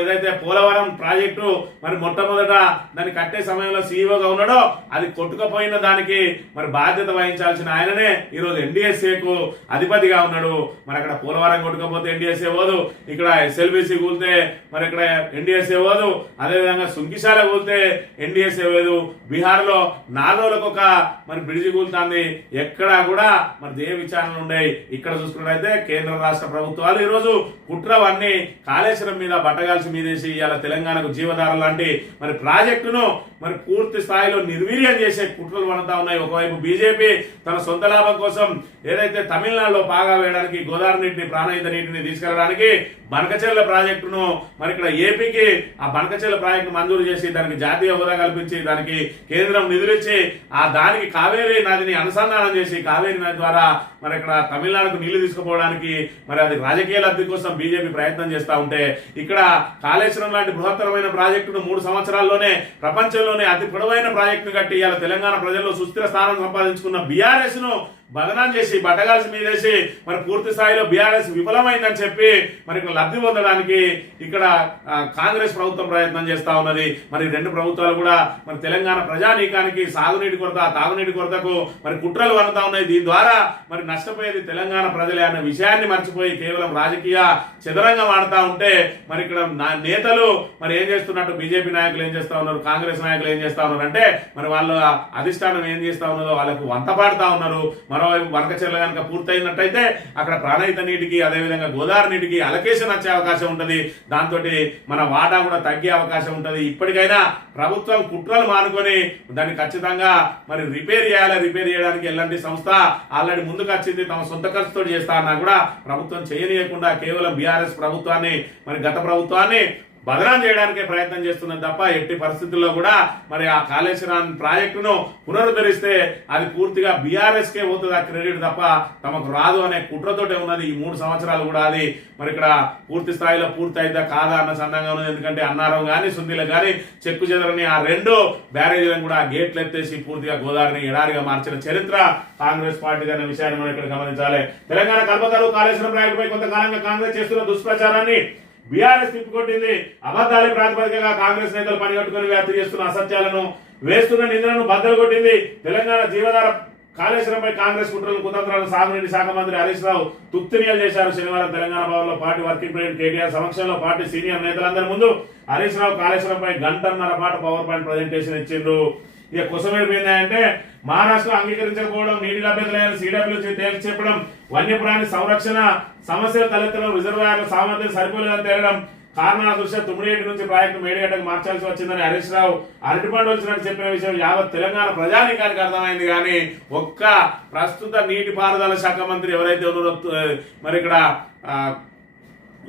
ఏదైతే పోలవరం ప్రాజెక్టు మరి మొట్టమొదట దాన్ని కట్టే సమయంలో సీఈఓగా ఉన్నాడో అది కొట్టుకుపోయిన దానికి మరి బాధ్యత వహించాల్సిన ఆయననే ఈరోజు ఎన్డీఎస్ఏకు అధిపతిగా ఉన్నాడు. మరి అక్కడ పోలవరం కొట్టుకపోతే ఎన్డీఎస్ఏ పోదు, ఇక్కడ ఎస్ఎల్బీసీ కూలితే మరి ఇక్కడ ఎన్డీఎస్ఏ పోదు, అదేవిధంగా సుంకిశాల కూలితే ఎన్డీఎస్ఏ లేదు. బీహార్ లో 4 రోజులకు ఒక మరి బ్రిడ్జి కూలుతుంది. ఎక్కడా కూడా మరి ఏ విచారణలు ఉన్నాయి. ఇక్కడ చూసుకున్నట్లయితే కేంద్ర రాష్ట్ర ప్రభుత్వాలు ఈరోజు కుట్రవన్నీ కాళేశ్వరం మీద బట్టగాల్సి మీదేసి ఇవాళ తెలంగాణకు జీవధార లాంటి మరి ప్రాజెక్టును మరి పూర్తి స్థాయిలో నిర్వీర్యం చేసే కుట్రలు పడతా ఉన్నాయి. ఒకవైపు బీజేపీ తన సొంత లాభం కోసం ఏదైతే తమిళనాడులో పాగా వేయడానికి గోదావరి నీటిని ప్రాణహిత నీటిని తీసుకెళ్లడానికి బనకచెర్ల ప్రాజెక్టును మరి ఇక్కడ ఏపీకి ఆ బనకచెర్ల ప్రాజెక్టు మంజూరు చేసి దానికి జాతీయ హోదా కల్పించి దానికి కేంద్రం నిధులిచ్చి ఆ దానికి కావేరీ నదిని అనుసంధానం చేసి కావేరీ నది ద్వారా మరి ఇక్కడ తమిళనాడుకు నీళ్లు తీసుకుపోవడానికి మరి అది రాజకీయ లబ్ధి కోసం బీజేపీ ప్రయత్నం చేస్తా ఉంటే ఇక్కడ కాళేశ్వరం లాంటి బృహత్తరమైన ప్రాజెక్టును 3 సంవత్సరాల్లోనే ప్రపంచంలోనే అతి పొడవైన ప్రాజెక్టును కట్టి ఇవాళ తెలంగాణ ప్రజల్లో సుస్థిర స్థానం సంపాదించుకున్న బీఆర్ఎస్ ను బదనాం చేసి బట్టగాల్సి మీదేసి మరి పూర్తి స్థాయిలో బీఆర్ఎస్ విఫలమైందని చెప్పి మరి ఇక్కడ లబ్ధి పొందడానికి ఇక్కడ కాంగ్రెస్ ప్రభుత్వం ప్రయత్నం చేస్తా ఉన్నది. మరి 2 ప్రభుత్వాలు కూడా మరి తెలంగాణ ప్రజానీకానికి సాగునీటి కొరత తాగునీటి కొరతకు మరి కుట్రలు వనుతా ఉన్నాయి. దీని ద్వారా మరి నష్టపోయేది తెలంగాణ ప్రజలే అన్న విషయాన్ని మర్చిపోయి కేవలం రాజకీయ చదరంగం ఆడుతా ఉంటే మరి ఇక్కడ నేతలు మరి ఏం చేస్తున్నట్టు బీజేపీ నాయకులు ఏం చేస్తా ఉన్నారు, కాంగ్రెస్ నాయకులు ఏం చేస్తా ఉన్నారు అంటే మరి వాళ్ళ అధిష్టానం ఏం చేస్తా ఉన్నదో వాళ్ళకు వంత పాడుతా ఉన్నారు. మరోవైపు బనకచెర్ల కనుక పూర్తయినట్టయితే అక్కడ ప్రాణహిత నీటికి అదేవిధంగా గోదావరి నీటికి అలకేషన్ వచ్చే అవకాశం ఉంటుంది. దాంతో మన వాటా కూడా తగ్గే అవకాశం ఉంటుంది. ఇప్పటికైనా ప్రభుత్వం కుట్రలు మానుకొని దాన్ని ఖచ్చితంగా మరి రిపేర్ చేయాలి. రిపేర్ చేయడానికి ఎల్ఎన్టీ సంస్థ ఆల్రెడీ ముందుకు వచ్చింది. తమ సొంత ఖర్చుతో చేస్తా అన్నా కూడా ప్రభుత్వం చేయనీయకుండా కేవలం బీఆర్ఎస్ ప్రభుత్వాన్ని మరి గత ప్రభుత్వాన్ని బదనాం చేయడానికే ప్రయత్నం చేస్తున్నది తప్ప ఎట్టి పరిస్థితుల్లో కూడా మరి ఆ కాళేశ్వరం ప్రాజెక్టును పునరుద్ధరిస్తే అది పూర్తిగా బీఆర్ఎస్ కే పోతుంది ఆ క్రెడిట్ తప్ప తమకు రాదు అనే కుట్రతోటే ఉన్నది. ఈ 3 సంవత్సరాలు కూడా అది మరి ఇక్కడ పూర్తి స్థాయిలో పూర్తి అయిద్దా కాదా అన్న సందంగా ఉన్నది. ఎందుకంటే అన్నారం గాని సుందిలకు గాని చెక్కు చెదరని ఆ 2 బ్యారేజీలను కూడా గేట్లు ఎత్తేసి పూర్తిగా గోదావరిని ఎడారిగా మార్చిన చరిత్ర కాంగ్రెస్ పార్టీ అనే విషయాన్ని మనం ఇక్కడ గమనించాలి. తెలంగాణ కల్పతరు కాళేశ్వరం ప్రాజెక్టుపై కొంతకాలంగా కాంగ్రెస్ చేస్తున్న దుష్ప్రచారాన్ని బీఆర్ఎస్ తిప్పికొట్టింది. అబద్ధాల ప్రాతిపదికగా కాంగ్రెస్ నేతలు పనిగట్టుకుని వ్యాప్తి చేస్తున్న అసత్యాలను వేస్తున్న నిందలను బద్దలు కొట్టింది. తెలంగాణ జీవధార కాళేశ్వరంపై కాంగ్రెస్ కుట్రలు కుతంత్రాలను సాగునీటి శాఖ మంత్రి హరీష్ రావు తుత్తునియలు చేశారు. శనివారం తెలంగాణ భవన్ లో పార్టీ వర్కింగ్ ప్రెసిడెంట్ కేటీఆర్ సమక్షంలో పార్టీ సీనియర్ నేతలందరి ముందు హరీష్ రావు కాళేశ్వరంపై 1.5 గంటల పాటు పవర్ పాయింట్ ప్రజెంటేషన్ ఇచ్చిండ్రు. ఇక కుసమేడిపోయిందంటే మహారాష్ట్ర అంగీకరించకపోవడం, నీటి లభ్యతలైన సిడబ్ల్యూసీ తేల్చి చెప్పడం, వన్యప్రాణి సంరక్షణ సమస్యలు తలెత్తడం, రిజర్వాయర్ల సామర్థ్యం సరిపోలేదని తేలడం, కారణాల దృష్ట్యా తుమ్మిడిగడ్డ నుంచి ప్రాజెక్టు మేడిగడ్డకు మార్చాల్సి వచ్చిందని హరీష్ రావు అరటిపండు వచ్చినట్టు చెప్పిన విషయం యావత్ తెలంగాణ ప్రజానీకానికి అర్థమైంది. కానీ ఒక్క ప్రస్తుత నీటిపారుదల శాఖ మంత్రి ఎవరైతే ఉన్నారో మరి ఇక్కడ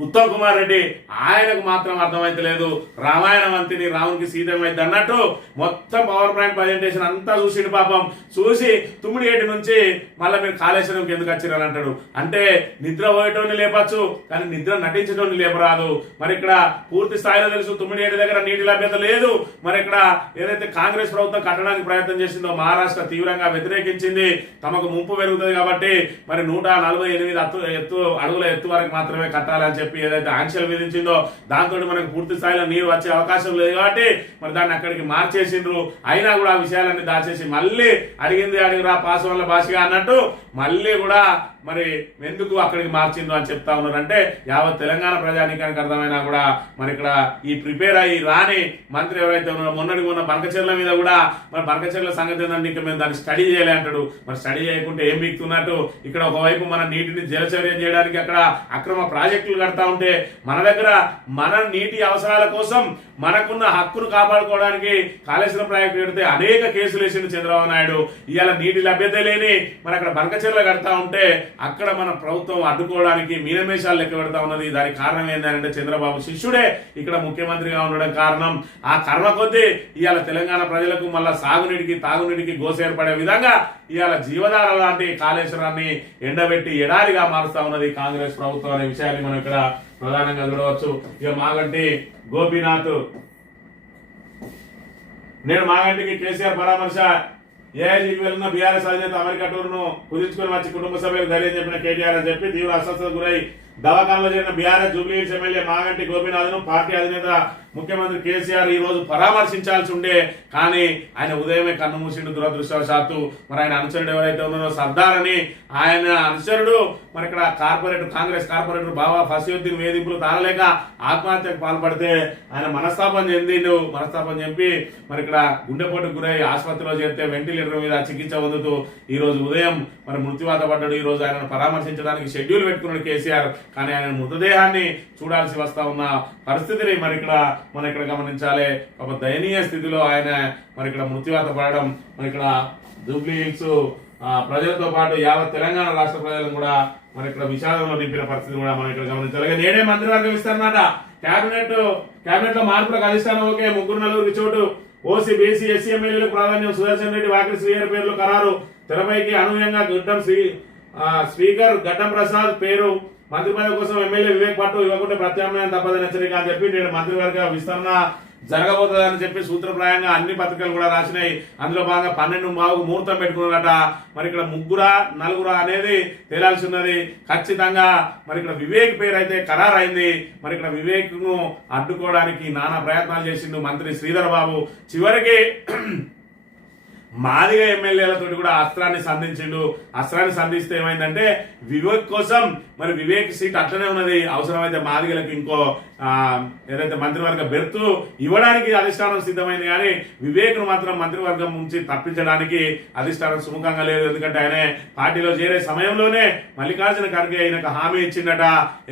ఉత్తమ్ కుమార్ రెడ్డి ఆయనకు మాత్రం అర్థమైతలేదు. రామాయణం అంతిని రామునికి సీతమైంది అన్నట్టు మొత్తం పవర్ పాయింట్ ప్రజెంటేషన్ అంతా చూసిండు పాపం. చూసి తుమ్మిడిగడ్డ నుంచి మళ్ళీ మీరు కాళేశ్వరంకి ఎందుకు వచ్చిరని అంటాడు. అంటే నిద్ర పోయేటోని లేపచ్చు, కానీ నిద్ర నటించటోని లేపరాదు. మరి ఇక్కడ పూర్తి స్థాయిలో తెలుసు తుమ్మిడిగడ్డ దగ్గర నీటి లభ్యత లేదు. మరి ఇక్కడ ఏదైతే కాంగ్రెస్ ప్రభుత్వం కట్టడానికి ప్రయత్నం చేసిందో మహారాష్ట్ర తీవ్రంగా వ్యతిరేకించింది. తమకు ముంపు పెరుగుతుంది కాబట్టి మరి 148 అడుగుల ఎత్తు వరకు మాత్రమే కట్టాలని చెప్పి ఏదైతే ఆంక్షలు విధించిందో దాంతో మనకు పూర్తి స్థాయిలో నీరు వచ్చే అవకాశం లేదు కాబట్టి మరి దాన్ని అక్కడికి మార్చేసిండ్రు. అయినా కూడా ఆ విషయాలన్నీ దాచేసి మళ్ళీ అడిగింది అడిగిరా పాస్ వల్ల భాషగా అన్నట్టు మళ్ళీ కూడా మరి ఎందుకు అక్కడికి మార్చిందో అని చెప్తా ఉన్నారు. అంటే యావత్ తెలంగాణ ప్రజానీకానికి అర్థమైనా కూడా మరి ఇక్కడ ఈ ప్రిపేర్ అయ్యి రాని మంత్రి ఎవరైతే ఉన్నారో మొన్న బంకచెర్ల మీద కూడా మరి బంకచెర్ల సంగతి ఏంటంటే ఇంకా మేము దాన్ని స్టడీ చేయలే అంటాడు. మరి స్టడీ చేయకుంటే ఏం బిగుతున్నట్టు ఇక్కడ ఒకవైపు మన నీటిని జలచర్యం చేయడానికి అక్కడ అక్రమ ప్రాజెక్టులు కడతా ఉంటే మన దగ్గర మన నీటి అవసరాల కోసం మనకున్న హక్కును కాపాడుకోవడానికి కాళేశ్వరం ప్రాజెక్టు పెడితే అనేక కేసులు వేసిండు చంద్రబాబు నాయుడు. ఇవాళ నీటి లభ్యత లేని మరి అక్కడ బంకచెర్ల కడతా ఉంటే అక్కడ మన ప్రభుత్వం అడ్డుకోవడానికి మీనమేషాలు లెక్క పెడతా ఉన్నది. దానికి కారణం ఏంటంటే చంద్రబాబు శిష్యుడే ఇక్కడ ముఖ్యమంత్రిగా ఉండడం కారణం. ఆ కర్మ కొద్దీ ఇవాళ తెలంగాణ ప్రజలకు మళ్ళా సాగునీటికి తాగునీటికి గోస ఏర్పడే విధంగా ఇవాళ జీవధార లాంటి కాళేశ్వరాన్ని ఎండబెట్టి ఎడారిగా మారుస్తా ఉన్నది కాంగ్రెస్ ప్రభుత్వం అనే విషయాన్ని మనం ఇక్కడ ప్రధానంగా చూడవచ్చు. ఇక మాగంటి గోపీనాథ్ నేడు మాగంటికి కేసీఆర్ పరామర్శ. ఏఐజీకి వెళ్లిన బీఆర్ఎస్ అధినేత అమెరికా టూర్ను కుదించుకుని వచ్చి కుటుంబ సభ్యులకు ధైర్యం చెప్పిన కేటీఆర్ అని చెప్పి తీవ్ర అస్వస్థతకు గురై దవాఖానలో చేరిన బీఆర్ఎస్ జూబ్లీహిల్స్ ఎమ్మెల్యే మాగంటి గోపీనాథ్ ను పార్టీ అధినేత ముఖ్యమంత్రి కేసీఆర్ ఈ రోజు పరామర్శించాల్సి ఉండే, కానీ ఆయన ఉదయమే కన్ను మూసిండు దురదృష్టవశాత్తు. మరి ఆయన అనుచరుడు ఎవరైతే ఉన్నారో సర్దార్ అని ఆయన అనుచరుడు మరి ఇక్కడ కాంగ్రెస్ కార్పొరేటర్ బాబా ఫసీయుద్దీన్ వేధింపులు తాళలేక ఆత్మహత్యకు పాల్పడితే ఆయన మనస్తాపం చెప్పి మరి ఇక్కడ గుండెపోటుకు గురై ఆసుపత్రిలో చేరితే వెంటిలేటర్ మీద చికిత్స పొందుతూ ఈ రోజు ఉదయం మరి మృత్యువాత పడ్డాడు. ఈ రోజు ఆయనను పరామర్శించడానికి షెడ్యూల్ పెట్టుకున్నాడు కేసీఆర్, కానీ ఆయన మృతదేహాన్ని చూడాల్సి వస్తా ఉన్న పరిస్థితిని మరి ఇక్కడ మనం ఇక్కడ గమనించాలి. ఒక దయనీయ స్థితిలో ఆయన మరి ఇక్కడ మృత్యువాత పడడం మరి ఇక్కడ జూబ్లీహిల్స్ ప్రజలతో పాటు యావత్ తెలంగాణ రాష్ట్ర ప్రజలను కూడా మరి ఇక్కడ విషాదంలో నింపిన పరిస్థితి కూడా మనం ఇక్కడ గమనించాలి. నేనే మంత్రివర్గం ఇస్తారన్నమాట. కేబినెట్ లో మార్పులకు అధిష్టానం ఓకే, 3-4 చోటు ఓసీ బీసీ ఎస్సీ ఎమ్మెల్యేలకు ప్రాధాన్యం. సుదర్శన్ రెడ్డి వాకిలి శ్రీహరి పేర్లు ఖరారు. తెరపైకి అనూహ్యంగా స్పీకర్ గడ్డం ప్రసాద్ పేరు. మంత్రి పదవి కోసం ఎమ్మెల్యే వివేక్ పట్టు ఇవ్వకుంటే ప్రత్యామ్నాయం తప్పదని హెచ్చరిక అని చెప్పి నేడు మంత్రివర్గ విస్తరణ జరగబోతుందని చెప్పి సూత్రప్రాయంగా అన్ని పత్రికలు కూడా రాసినాయి. అందులో భాగంగా 12 ముహూర్తం పెట్టుకున్నారట. మరి ఇక్కడ 3-4 అనేది తేలాల్సి ఉన్నది ఖచ్చితంగా. మరి ఇక్కడ వివేక్ పేరు అయితే ఖరారైంది. మరి ఇక్కడ వివేక్ ను అడ్డుకోవడానికి నానా ప్రయత్నాలు చేసిండు మంత్రి శ్రీధర్ బాబు. చివరికి మాదిగ ఎమ్మెల్యేలతో కూడా అస్త్రాన్ని సంధిస్తే ఏమైందంటే వివేక్ కోసం మరి వివేక్ సీట్ అట్లనే ఉన్నది. అవసరమైతే మాదిగలకు ఇంకో ఏదైతే మంత్రివర్గ బెర్త్ ఇవ్వడానికి అధిష్టానం సిద్ధమైంది, కానీ వివేక్ ను మాత్రం మంత్రివర్గం నుంచి తప్పించడానికి అధిష్టానం సుముఖంగా లేదు. ఎందుకంటే ఆయన పార్టీలో చేరే సమయంలోనే మల్లికార్జున ఖర్గే ఆయనకు హామీ ఇచ్చిందట.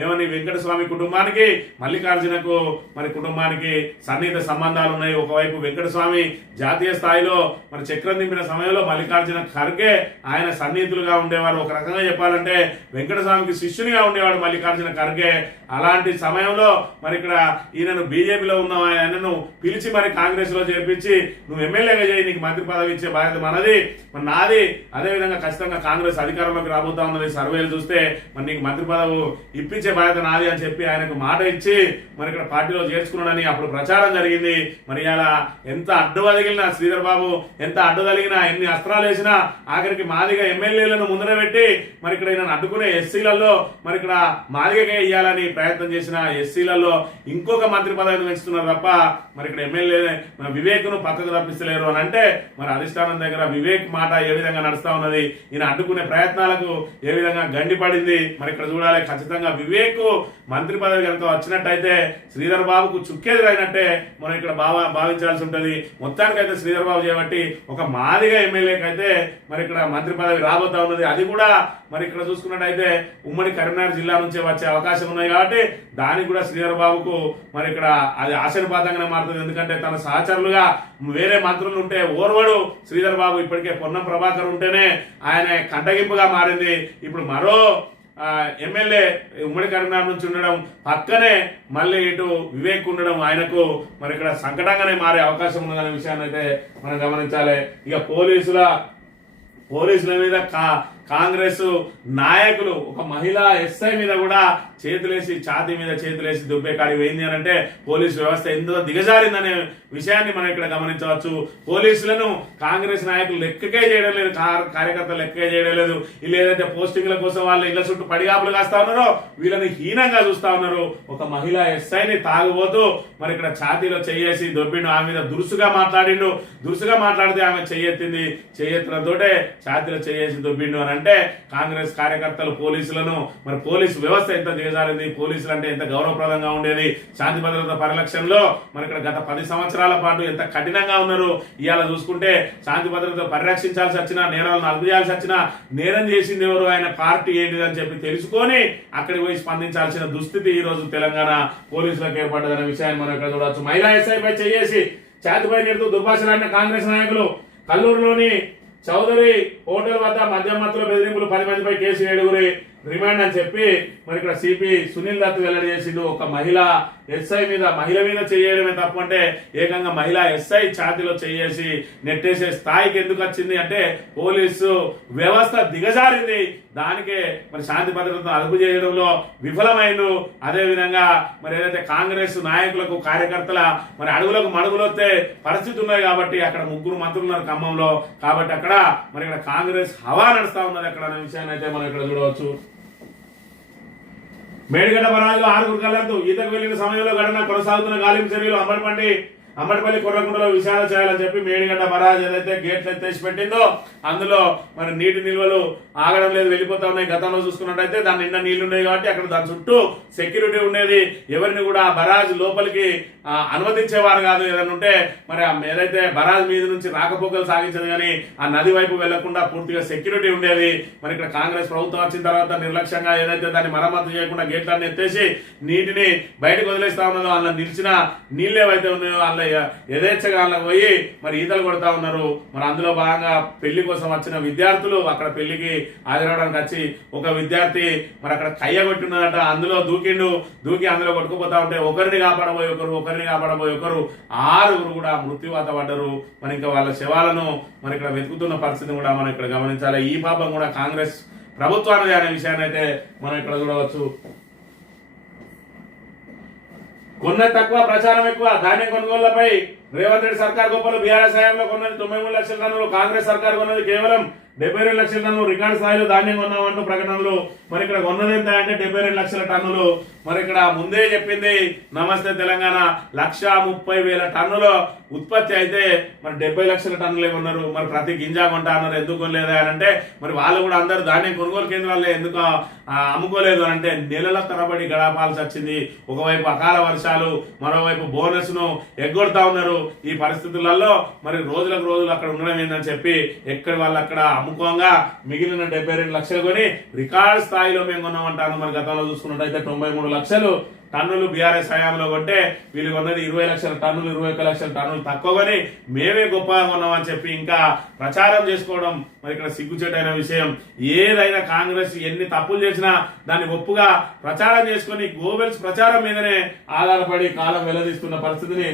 ఏమని వెంకటస్వామి కుటుంబానికి మల్లికార్జునకు మరి కుటుంబానికి సన్నిహిత సంబంధాలు ఉన్నాయి. ఒకవైపు వెంకటస్వామి జాతీయ స్థాయిలో మరి చక్రం దింపిన సమయంలో మల్లికార్జున ఖర్గే ఆయన సన్నిహితులుగా ఉండేవారు. ఒక రకంగా చెప్పాలంటే వెంకటస్వామికి శిష్యునిగా ఉండేవాడు మల్లికార్జున ఖర్గే. అలాంటి సమయంలో మరి ఇక్కడ ఈయనను బీజేపీలో ఉన్న ఆయనను పిలిచి మరి కాంగ్రెస్ లో చేర్పించి నువ్వు ఎమ్మెల్యేగా చేయి, నీకు మంత్రి పదవి ఇచ్చే బాధ్యత మనది, మరి నాది. అదేవిధంగా ఖచ్చితంగా కాంగ్రెస్ అధికారంలోకి రాబోతా ఉన్నది. సర్వేలు చూస్తే మరి నీకు మంత్రి పదవి ఇప్పించే బాధ్యత నాది అని చెప్పి ఆయనకు మాట ఇచ్చి మరి ఇక్కడ పార్టీలో చేర్చుకున్నాడని అప్పుడు ప్రచారం జరిగింది. మరి ఇలా ఎంత అడ్డు తగిలినా శ్రీధర్ బాబు ఎంత అడ్డు తగిలినా ఎన్ని అస్త్రాలు వేసినా ఆఖరికి మాదిగా ఎమ్మెల్యేలను ముందర పెట్టి మరి ఇక్కడ ఈయన అడ్డుకునే ఎస్సీలలో మరి ఇక్కడ మాదిగకే ఇయ్యాలని ప్రయత్నం చేసిన ఎస్సీలలో ఇంకొక మంత్రి పదవిని పెంచుతున్నారు తప్ప మరి ఇక్కడ ఎమ్మెల్యే వివేక్ ను పక్కకు తప్పిస్తలేరు అని అంటే మరి అధిష్టానం దగ్గర వివేక్ మాట ఏ విధంగా నడుస్తా ఉన్నది, ఈయన అడ్డుకునే ప్రయత్నాలకు ఏ విధంగా గండిపడింది. మరి ఇక్కడ చూడాలి. ఖచ్చితంగా వివేక్ మంత్రి పదవి కనుక వచ్చినట్టయితే శ్రీధర్ బాబుకు చుక్కేదిరైనట్టే మనం ఇక్కడ భావించాల్సి ఉంటది. మొత్తానికైతే శ్రీధర్ బాబు చేయబట్టి ఒక మాదిగా ఎమ్మెల్యేకి అయితే మరి ఇక్కడ మంత్రి పదవి రాబోతా ఉన్నది. అది కూడా మరి ఇక్కడ చూసుకున్నట్టయితే ఉమ్మడి కరీంనగర్ జిల్లా నుంచే వచ్చే అవకాశం ఉన్నాయి కాబట్టి దానికి కూడా శ్రీధర్ బాబుకు మరి ఇక్కడ అది ఆశీర్వాదంగానే మారుతుంది. ఎందుకంటే తన సహచరులుగా వేరే మంత్రులు ఉంటే ఓర్వడు శ్రీధర్ బాబు, ఇప్పటికే పొన్నం ప్రభాకర్ ఉంటేనే ఆయన కంటగింపుగా మారింది. ఇప్పుడు మరో ఎమ్మెల్యే ఉమ్మడి కరీంనగర్ నుంచి ఉండడం, పక్కనే మళ్ళీ ఇటు వివేక్ ఉండడం ఆయనకు మరి ఇక్కడ సంకటంగానే మారే అవకాశం ఉన్నదనే విషయాన్ని అయితే మనం గమనించాలి. ఇక పోలీసుల మీద కాంగ్రెస్ నాయకులు ఒక మహిళా ఎస్ఐ మీద కూడా ఛాతీ మీద చేతులేసి దుబ్బే కాడికి పోయింది అని అంటే పోలీసు వ్యవస్థ ఎంతో దిగజారిందనే విషయాన్ని మనం ఇక్కడ గమనించవచ్చు. పోలీసులను కాంగ్రెస్ నాయకులు లెక్కకే చేయడం లేదు, కార్యకర్తలు లెక్కకే చేయడం లేదు. వీళ్ళు ఏదైతే పోస్టింగ్ల కోసం వాళ్ళు ఇళ్ల చుట్టూ పడిగాపులు కాస్తా ఉన్నారో వీళ్ళని హీనంగా చూస్తా ఉన్నారు. ఒక మహిళా ఎస్ఐని తాగుబోతూ మరి ఇక్కడ ఛాతీలో చెయ్యేసి దొబ్బిండు, ఆమె మీద దురుసుగా మాట్లాడితే ఆమె చెయ్యెత్తింది, చెయ్యెత్తడంతోటే ఛాతీలో చెయ్యేసి దొబ్బిండు అని అంటే కాంగ్రెస్ కార్యకర్తలు పోలీసులను మరి పోలీసు వ్యవస్థ ఎంత దిగజారింది, పోలీసులు అంటే ఎంత గౌరవప్రదంగా ఉండేది, శాంతి భద్రత పరిరక్షణలో మరి ఇక్కడ గత 10 సంవత్సరాల పాటు ఎంత కఠినంగా ఉన్నారు. ఇవాళ చూసుకుంటే శాంతి భద్రత పరిరక్షించాల్సి వచ్చినా, నేరాలను అదుపు చేయాల్సి వచ్చినా, నేరం చేసింది ఎవరు, ఆయన పార్టీ ఏంటిది అని చెప్పి తెలుసుకొని అక్కడికి పోయి స్పందించాల్సిన దుస్థితి ఈ రోజు తెలంగాణ పోలీసులకు ఏర్పడ్డదనే విషయాన్ని మనం ఇక్కడ చూడవచ్చు. మహిళా ఎస్ఐపై చేసి ఛాతిపై నెడుతూ దుర్భాషలాడిన కాంగ్రెస్ నాయకులు. కల్లూరులోని చౌదరి హోటల్ వద్ద మద్యం మత్తులో బెదిరింపులు, 10 మందిపై కేసు, 7 రిమాండ్ అని చెప్పి మరి ఇక్కడ సిపి సునీల్ దత్ వెల్లడి చేసిండు. ఒక మహిళ మీద చేయడమే తప్పు అంటే ఏకంగా మహిళా ఎస్ఐ ఛాతీలో చేసి నెట్టేసే స్థాయికి ఎందుకు వచ్చింది అంటే పోలీసు వ్యవస్థ దిగజారింది. దానికే మరి శాంతి భద్రతను అదుపు చేయడంలో విఫలమైండు. అదే విధంగా మరి ఏదైతే కాంగ్రెస్ నాయకులకు కార్యకర్తల మరి అడుగులకు మడుగులొత్తే పరిస్థితి ఉన్నాయి కాబట్టి అక్కడ 3 మంత్రులు ఉన్నారు ఖమ్మంలో, కాబట్టి అక్కడ మరి ఇక్కడ కాంగ్రెస్ హవా నడుస్తా ఉన్నది అక్కడ అనే విషయాన్ని అయితే మనం ఇక్కడ చూడవచ్చు. మేడిగడ్డ బరాజులో 6 కళ్లతో ఈతకు వెళ్లిన సమయంలో ఘటన కొనసాగుతున్న గాలింపు చర్యలు. అంబటిపల్లి కొర్రకుంటలో విచారణ చేయాలని చెప్పి మేడిగడ్డ బరాజ్ ఏదైతే గేట్లు ఎత్తేసి పెట్టిందో అందులో మరి నీటి నిల్వలు ఆగడం లేదు, వెళ్ళిపోతా ఉన్నాయి. గతంలో చూసుకున్నట్టయితే దాని నిండా నీళ్లు ఉన్నాయి కాబట్టి అక్కడ దాని చుట్టూ సెక్యూరిటీ ఉండేది. ఎవరిని కూడా బరాజ్ లోపలికి అనుమతించేవారు కాదు. ఏదైనా ఉంటే మరి ఏదైతే బరాజ్ మీద నుంచి రాకపోకలు సాగించదు కానీ ఆ నది వైపు వెళ్లకుండా పూర్తిగా సెక్యూరిటీ ఉండేది. మరి ఇక్కడ కాంగ్రెస్ ప్రభుత్వం వచ్చిన తర్వాత నిర్లక్ష్యంగా ఏదైతే దాన్ని మరమ్మతు చేయకుండా గేట్లన్నీ ఎత్తేసి నీటిని బయటకు వదిలేస్తా ఉన్నదో అందులో నిలిచిన నీళ్ళు ఏవైతే ఉన్నాయో అందులో యథేచ్ఛగా పోయి మరి ఈతలు కొడతా ఉన్నారు. మరి అందులో భాగంగా పెళ్లి కోసం వచ్చిన విద్యార్థులు అక్కడ పెళ్లికి హాజరవడానికి వచ్చి ఒక విద్యార్థి మరి అక్కడ కయ్య కొట్టున్నదట, అందులో దూకి అందులో కొట్టుకుపోతా ఉంటే ఒకరిని కాపాడబోయి ఒకరు 6 కూడా మృత్యువాత పడ్డరు. మరి ఇంకా వాళ్ళ శవాలను మరి ఇక్కడ వెతుకుతున్న పరిస్థితిని కూడా మనం ఇక్కడ గమనించాలి. ఈ పాపం కూడా కాంగ్రెస్ ప్రభుత్వానికి అనే విషయాన్ని అయితే మనం ఇక్కడ చూడవచ్చు. కొన్నది తక్కువ, ప్రచారం ఎక్కువ. ధాన్యం కొనుగోళ్లపై రేవంత్ రెడ్డి సర్కార్ గొప్పలు. బీఆర్ఎస్ హయాంలో కొన్నది 93 లక్షల టన్నులు, కాంగ్రెస్ సర్కార్ కొన్నది కేవలం 72 లక్షల టన్నులు. రికార్డు స్థాయిలో ధాన్యం కొన్నామంటూ ప్రకటనలు. మరి ఇక్కడ కొన్నది ఎంత అంటే 72 లక్షల టన్నులు. మరి ఇక్కడ ముందే చెప్పింది నమస్తే తెలంగాణ 1,30,000 టన్నుల ఉత్పత్తి అయితే మరి 70 లక్షల టన్నులే కొన్నారు. మరి ప్రతి గింజా కొంటా అన్నారు, ఎందుకు కొనలేదా అని అంటే మరి వాళ్ళు కూడా అందరు ధాన్యం కొనుగోలు కేంద్రాలే ఎందుకు అమ్ముకోలేదు అని అంటే నెలల తరబడి గడపాల్సి వచ్చింది. ఒకవైపు అకాల వర్షాలు, మరోవైపు బోనస్ ను ఎగ్గొడతా ఉన్నారు. ఈ పరిస్థితులలో మరి రోజులకు రోజులు అక్కడ ఉండడం ఏందని చెప్పి ఎక్కడి వాళ్ళు అక్కడ అమ్ముకోగా మిగిలిన 72 లక్షలు కొని రికార్డు స్థాయిలో మేము కొన్నామంటాను. మరి గతంలో చూసుకున్నట్టయితే 93 లక్షలు టన్నులు బీఆర్ఎస్ హయాంలో కొంటే వీళ్ళు కొన్నది 20 లక్షల టన్నులు, 21 లక్షల టన్నులు తక్కువని మేమే గొప్పగా కొన్నామని చెప్పి ఇంకా ప్రచారం చేసుకోవడం మరి ఇక్కడ సిగ్గుచేటైన విషయం. ఏదైనా కాంగ్రెస్ ఎన్ని తప్పులు చేసినా దాన్ని ఒప్పుగా ప్రచారం చేసుకుని గోబెల్స్ ప్రచారం మీదనే ఆధారపడి కాలం వెల్లదీస్తున్న పరిస్థితిని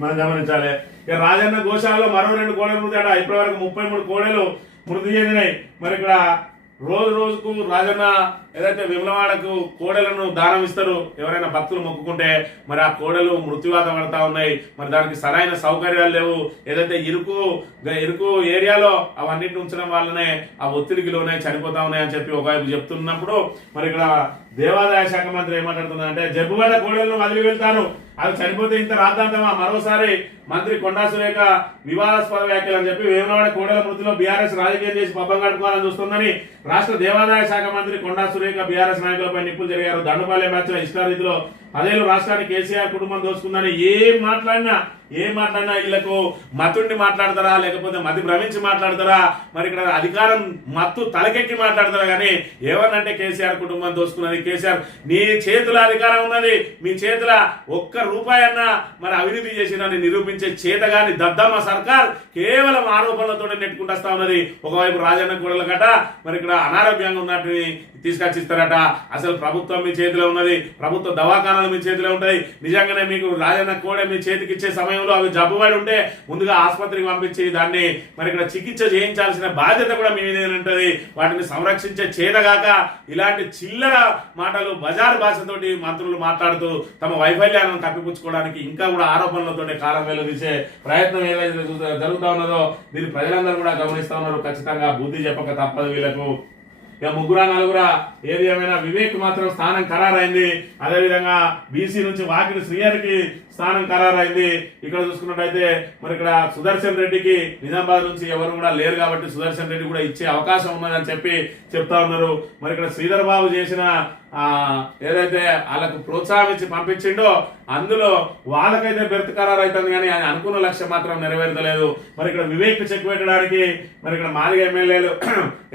మనం గమనించాలి. ఇక రాజన్న గోశాలలో మరో 2 కోడలు మృతి అట. ఇప్పటి వరకు 33 కోడలు మృతి చెందినాయి. మరి ఇక్కడ రోజుకు రాజన్న ఏదైతే విమలవాడకు కోడలను దానం ఇస్తారు, ఎవరైనా భక్తులు మొక్కుకుంటే మరి ఆ కోడలు మృత్యువాత పడతా ఉన్నాయి. మరి దానికి సరైన సౌకర్యాలు లేవు. ఏదైతే ఇరుకు ఏరియాలో అవన్నిటిని ఉంచడం వల్లనే ఆ ఒత్తిడికి లోనే చనిపోతా ఉన్నాయని చెప్పి ఒకవైపు చెప్తున్నప్పుడు మరి ఇక్కడ దేవాదాయ శాఖ మంత్రి ఏమాట్లాడుతున్నారంటే జబ్బుగడ్డ కోడలను వదిలి వెళ్తాను, అవి చనిపోతే ఇంత రాద్దాంతమా. మరోసారి మంత్రి కొండా సురేఖ వివాదాస్పద వ్యాఖ్యలు అని చెప్పి వేములవాడ కోడల మృతిలో బీఆర్ఎస్ రాజకీయం చేసి పబ్బం కట్టుకోవాలని చూస్తుందని రాష్ట్ర దేవాదాయ శాఖ మంత్రి కొండా సురేఖ బీఆర్ఎస్ నాయకులపై నిప్పులు జరిగారు. దండుపాలెం మ్యాచ్ లో ఇష్టారీతిలో అదేలో రాష్ట్రానికి కేసీఆర్ కుటుంబం దోచుకుందని ఏం మాట్లాడినా వీళ్ళకు మతుండి మాట్లాడతారా లేకపోతే మతి భ్రమించి మాట్లాడతారా, మరి ఇక్కడ అధికారం మత్తు తలకెక్కి మాట్లాడతారా, కానీ ఏమన్నంటే కేసీఆర్ కుటుంబం దోచుకున్నది, కేసీఆర్ నీ చేతుల అధికారం ఉన్నది, మీ చేతుల ఒక్క రూపాయి అన్నా మరి అవినీతి చేసిందని నిరూపించే చేతగాని దద్దమ్మ సర్కార్ కేవలం ఆరోపణలతో నెట్టుకుంటా ఉన్నది. ఒకవైపు రాజన్న కూడల గట మరి ఇక్కడ అనారోగ్యంగా ఉన్నట్టు తీసుకొచ్చిస్తారట. అసలు ప్రభుత్వం మీ చేతిలో ఉన్నది, ప్రభుత్వ దవాఖానాలు మీ చేతిలో ఉంటాయి. నిజంగానే మీకు రాజన్న కోడే మీ చేతికి ఇచ్చే సమయంలో అవి జబ్బుబడి ఉంటే ముందుగా ఆసుపత్రికి పంపించి దాన్ని మరి ఇక్కడ చికిత్స చేయించాల్సిన బాధ్యత కూడా మీ మీద ఉంటుంది. వాటిని సంరక్షించే చేతగాక ఇలాంటి చిల్లర మాటలు బజారు భాషతోటి మంత్రులు మాట్లాడుతూ తమ వైఫల్యాలను కప్పిపుచ్చుకోవడానికి ఇంకా కూడా ఆరోపణలతో కాలం వెలుదీసే ప్రయత్నం ఏదైతే జరుగుతా ఉన్నదో దీన్ని ప్రజలందరూ కూడా గమనిస్తా ఉన్నారు. ఖచ్చితంగా బుద్ధి చెప్పక తప్పదు వీళ్ళకు. ఇక ముగ్గురా నలుగురా ఏది ఏమైనా వివేక్ మాత్రం స్థానం ఖరారైంది. అదేవిధంగా బీసీ నుంచి వాకిటి శ్రీహరికి స్థానం ఖరారైంది. ఇక్కడ చూసుకున్నట్టయితే మరి ఇక్కడ సుదర్శన్ రెడ్డికి నిజామాబాద్ నుంచి ఎవరు కూడా లేరు కాబట్టి సుదర్శన్ రెడ్డి కూడా ఇచ్చే అవకాశం ఉన్నదని చెప్తా ఉన్నారు. మరి ఇక్కడ శ్రీధర్ బాబు చేసిన ఏదైతే వాళ్ళకు ప్రోత్సాహం ఇచ్చి పంపించిండో అందులో వాళ్ళకైతే బెర్త్ ఖరారు అవుతుంది, కానీ ఆయన అనుకున్న లక్ష్యం మాత్రం నెరవేర్చలేదు. మరి ఇక్కడ వివేక్ చెక్ పెట్టడానికి మరి ఇక్కడ మాదిగ ఎమ్మెల్యేలు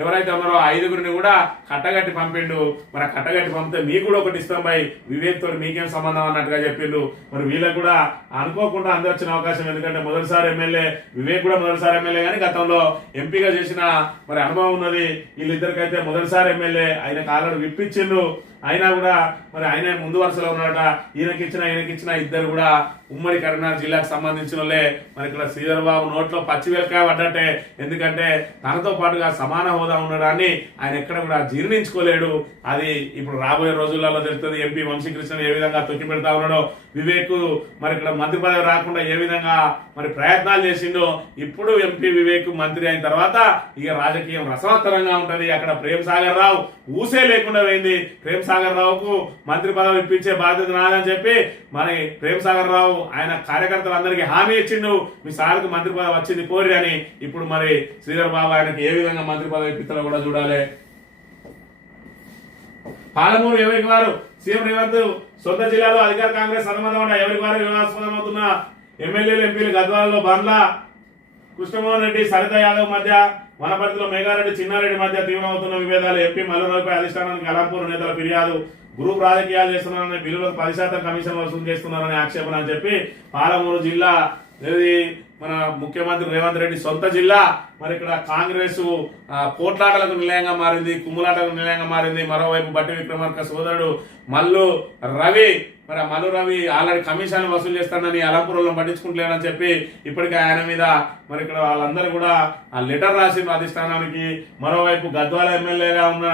ఎవరైతే ఉన్నారో 5గురిని కూడా కట్టగట్టి పంపిండు. మరి ఆ కట్టగట్టి పంపితే మీకు కూడా ఒకటి ఇస్తాం బై వివేక్ తోటి మీకేం సంబంధం అన్నట్టుగా చెప్పిండు. మరి వీళ్ళకి కూడా అనుకోకుండా అందొచ్చిన అవకాశం, ఎందుకంటే మొదటిసారి ఎమ్మెల్యే వివేక్ కూడా మొదటిసారి ఎమ్మెల్యే కానీ గతంలో ఎంపీగా చేసిన మరి అనుభవం ఉన్నది. వీళ్ళిద్దరికైతే మొదటిసారి ఎమ్మెల్యే ఆయనకు ఆల్రెడీ విప్పించిండ్రు. అయినా కూడా మరి ఆయన ముందు వరుసలో ఉన్నాడట. ఈయనకిచ్చిన ఇద్దరు కూడా ఉమ్మడి కరీంనగర్ జిల్లాకు సంబంధించిన వాళ్ళే. మరి ఇక్కడ శ్రీధర్ బాబు నోట్లో పచ్చిమిరపకాయ పడ్డట్టే, ఎందుకంటే తనతో పాటుగా సమాన హోదా ఉండడాన్ని ఆయన ఎక్కడ కూడా జీర్ణించుకోలేడు. అది ఇప్పుడు రాబోయే రోజులలో తెలుస్తుంది. ఎంపీ వంశీకృష్ణ ఏ విధంగా తొక్కి పెడతా ఉన్నాడో, వివేక్ మరి ఇక్కడ మంత్రి పదవి రాకుండా ఏ విధంగా మరి ప్రయత్నాలు చేసిండో, ఇప్పుడు ఎంపీ వివేక్ మంత్రి అయిన తర్వాత ఇక రాజకీయం రసవత్తరంగా ఉంటది. అక్కడ ప్రేమ్ సాగర్ రావు ఊసే లేకుండా పోయింది. ప్రేమ్ సాగర్ రావుకు మంత్రి పదవి ఇప్పించే బాధ్యత నాదని చెప్పి మరి ప్రేమ్ సాగర్ రావు ఆయన కార్యకర్తలందరికీ హామీ ఇచ్చిండు, మీ సార్కు మంత్రి పదవి వచ్చింది పోరి అని. ఇప్పుడు మరి శ్రీధర్ బాబు ఆయనకి ఏ విధంగా మంత్రి పదవి ఇప్పిస్తారో కూడా చూడాలి. పాలమూరు ఎవరికి వారు సీఎం రేవంత్ సొంత జిల్లాలో అధికార కాంగ్రెస్ అనుమతి ఎవరికి వారు వివాదాస్పదం అవుతున్న ఎమ్మెల్యేలు ఎంపీలు గద్వాలలో బండ్ల కృష్ణమోహన్ రెడ్డి సరిత యాదవ్ మధ్య, వనపర్తిలో మేఘారెడ్డి చిన్నారెడ్డి మధ్య తీవ్రమవుతున్న విభేదాలు. ఎంపీ మల్లురావుపై అధిష్టానానికి అలంపూర్ నేతల ఫిర్యాదు. గ్రూప్ రాజకీయాలు చేస్తున్నారని బిల్లులకు 10% కమిషన్ వసూలు చేస్తున్నారని ఆక్షేపణ అని చెప్పి పాలమూరు జిల్లా మన ముఖ్యమంత్రి రేవంత్ రెడ్డి సొంత జిల్లా మరి ఇక్కడ కాంగ్రెస్ పోట్లాటలకు నిలయంగా మారింది, కుమ్ములాటలకు నిలయంగా మారింది. మరోవైపు బట్టి విక్రమార్క సోదరుడు మల్లు రవి ఆల్రెడీ కమిషన్ వసూలు చేస్తానని అలంపురంలో పట్టించుకుంటలేనని చెప్పి ఇప్పటికే ఆయన మీద మరి ఇక్కడ వాళ్ళందరూ కూడా ఆ లెటర్ రాసిన అధిష్టానానికి. మరోవైపు గద్వాల ఎమ్మెల్యేగా ఉన్న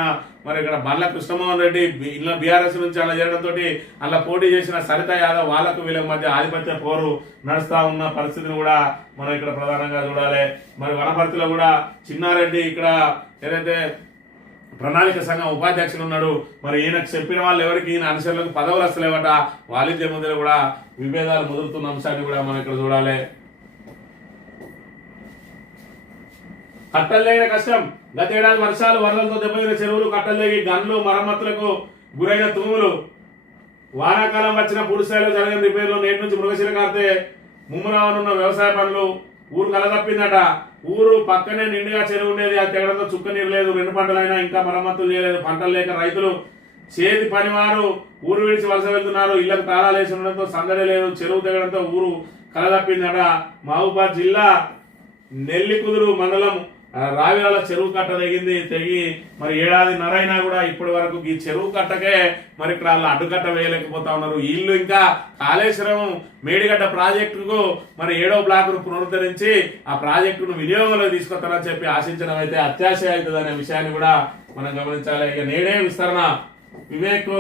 మరి ఇక్కడ బండ్ల కృష్ణమోహన్ రెడ్డి ఇలా బీఆర్ఎస్ నుంచి అలా చేయడంతో అలా పోటీ చేసిన సరిత యాదవ్ వాళ్ళకు వీళ్ళకి మధ్య ఆధిపత్య పోరు నడుస్తా ఉన్న పరిస్థితిని కూడా మనం ఇక్కడ ప్రధానంగా చూడాలి. మరి వనపర్తిలో కూడా చిన్నారెడ్డి ఇక్కడ ఏదైతే ప్రణాళిక సంఘం ఉపాధ్యక్షుడు ఉన్నాడు, మరి ఈయనకు చెప్పిన వాళ్ళు ఎవరికి ఈయన అనుసరులకు పదవులు వస్తలేవట. వాళ్ళిద్దరి మధ్య కూడా విభేదాలు మొదలుతున్న అంశాన్ని కూడా మనం ఇక్కడ చూడాలి. కట్టలేగిన కష్టం. గత ఏడాది వర్షాలు వరదలతో దెబ్బతిన చెరువులు కట్టలేగి గన్లు మరమ్మతులకు గురైన తూములు. వానాకాలం వచ్చిన పూర్తిస్థాయిలో జరిగిన రిపేర్లు నేటి నుంచి మృగశిర కార్తే ముమ్మరావనున్న వ్యవసాయ పనులు. ఊరు కలదప్పిందట. ఊరు పక్కనే నిండుగా చెరువు ఉండేది, అది తెగడంతో చుక్క నీరు లేదు. 2 పంటలైనా ఇంకా మరమ్మతులు చేయలేదు. పంటలు లేక రైతులు చేతి పనివారు ఊరు విడిచి వలస వెళ్తున్నారు. ఇళ్లకు తాళాలు వేసి ఉండడంతో సందడి లేదు. చెరువు తెగడంతో ఊరు కలదప్పిందట. మహబూబాద్ జిల్లా నెల్లికుదురు మండలం రావిరాల చెరువు కట్ట తెగి మరి 1.5 ఏళ్ళైనా కూడా ఇప్పటి వరకు ఈ చెరువు కట్టకే మరి ఇక్కడ వాళ్ళు అడ్డుకట్ట వేయలేకపోతా ఉన్నారు. వీళ్ళు ఇంకా కాళేశ్వరం మేడిగడ్డ ప్రాజెక్టుకు మరి 7వ బ్లాక్ను పునరుద్ధరించి ఆ ప్రాజెక్టును వినియోగంలో తీసుకొస్తారని చెప్పి ఆశించడం అయితే అత్యాశ అవుతుంది అనే విషయాన్ని కూడా మనం గమనించాలి. ఇక నేడే విస్తరణ వివేక్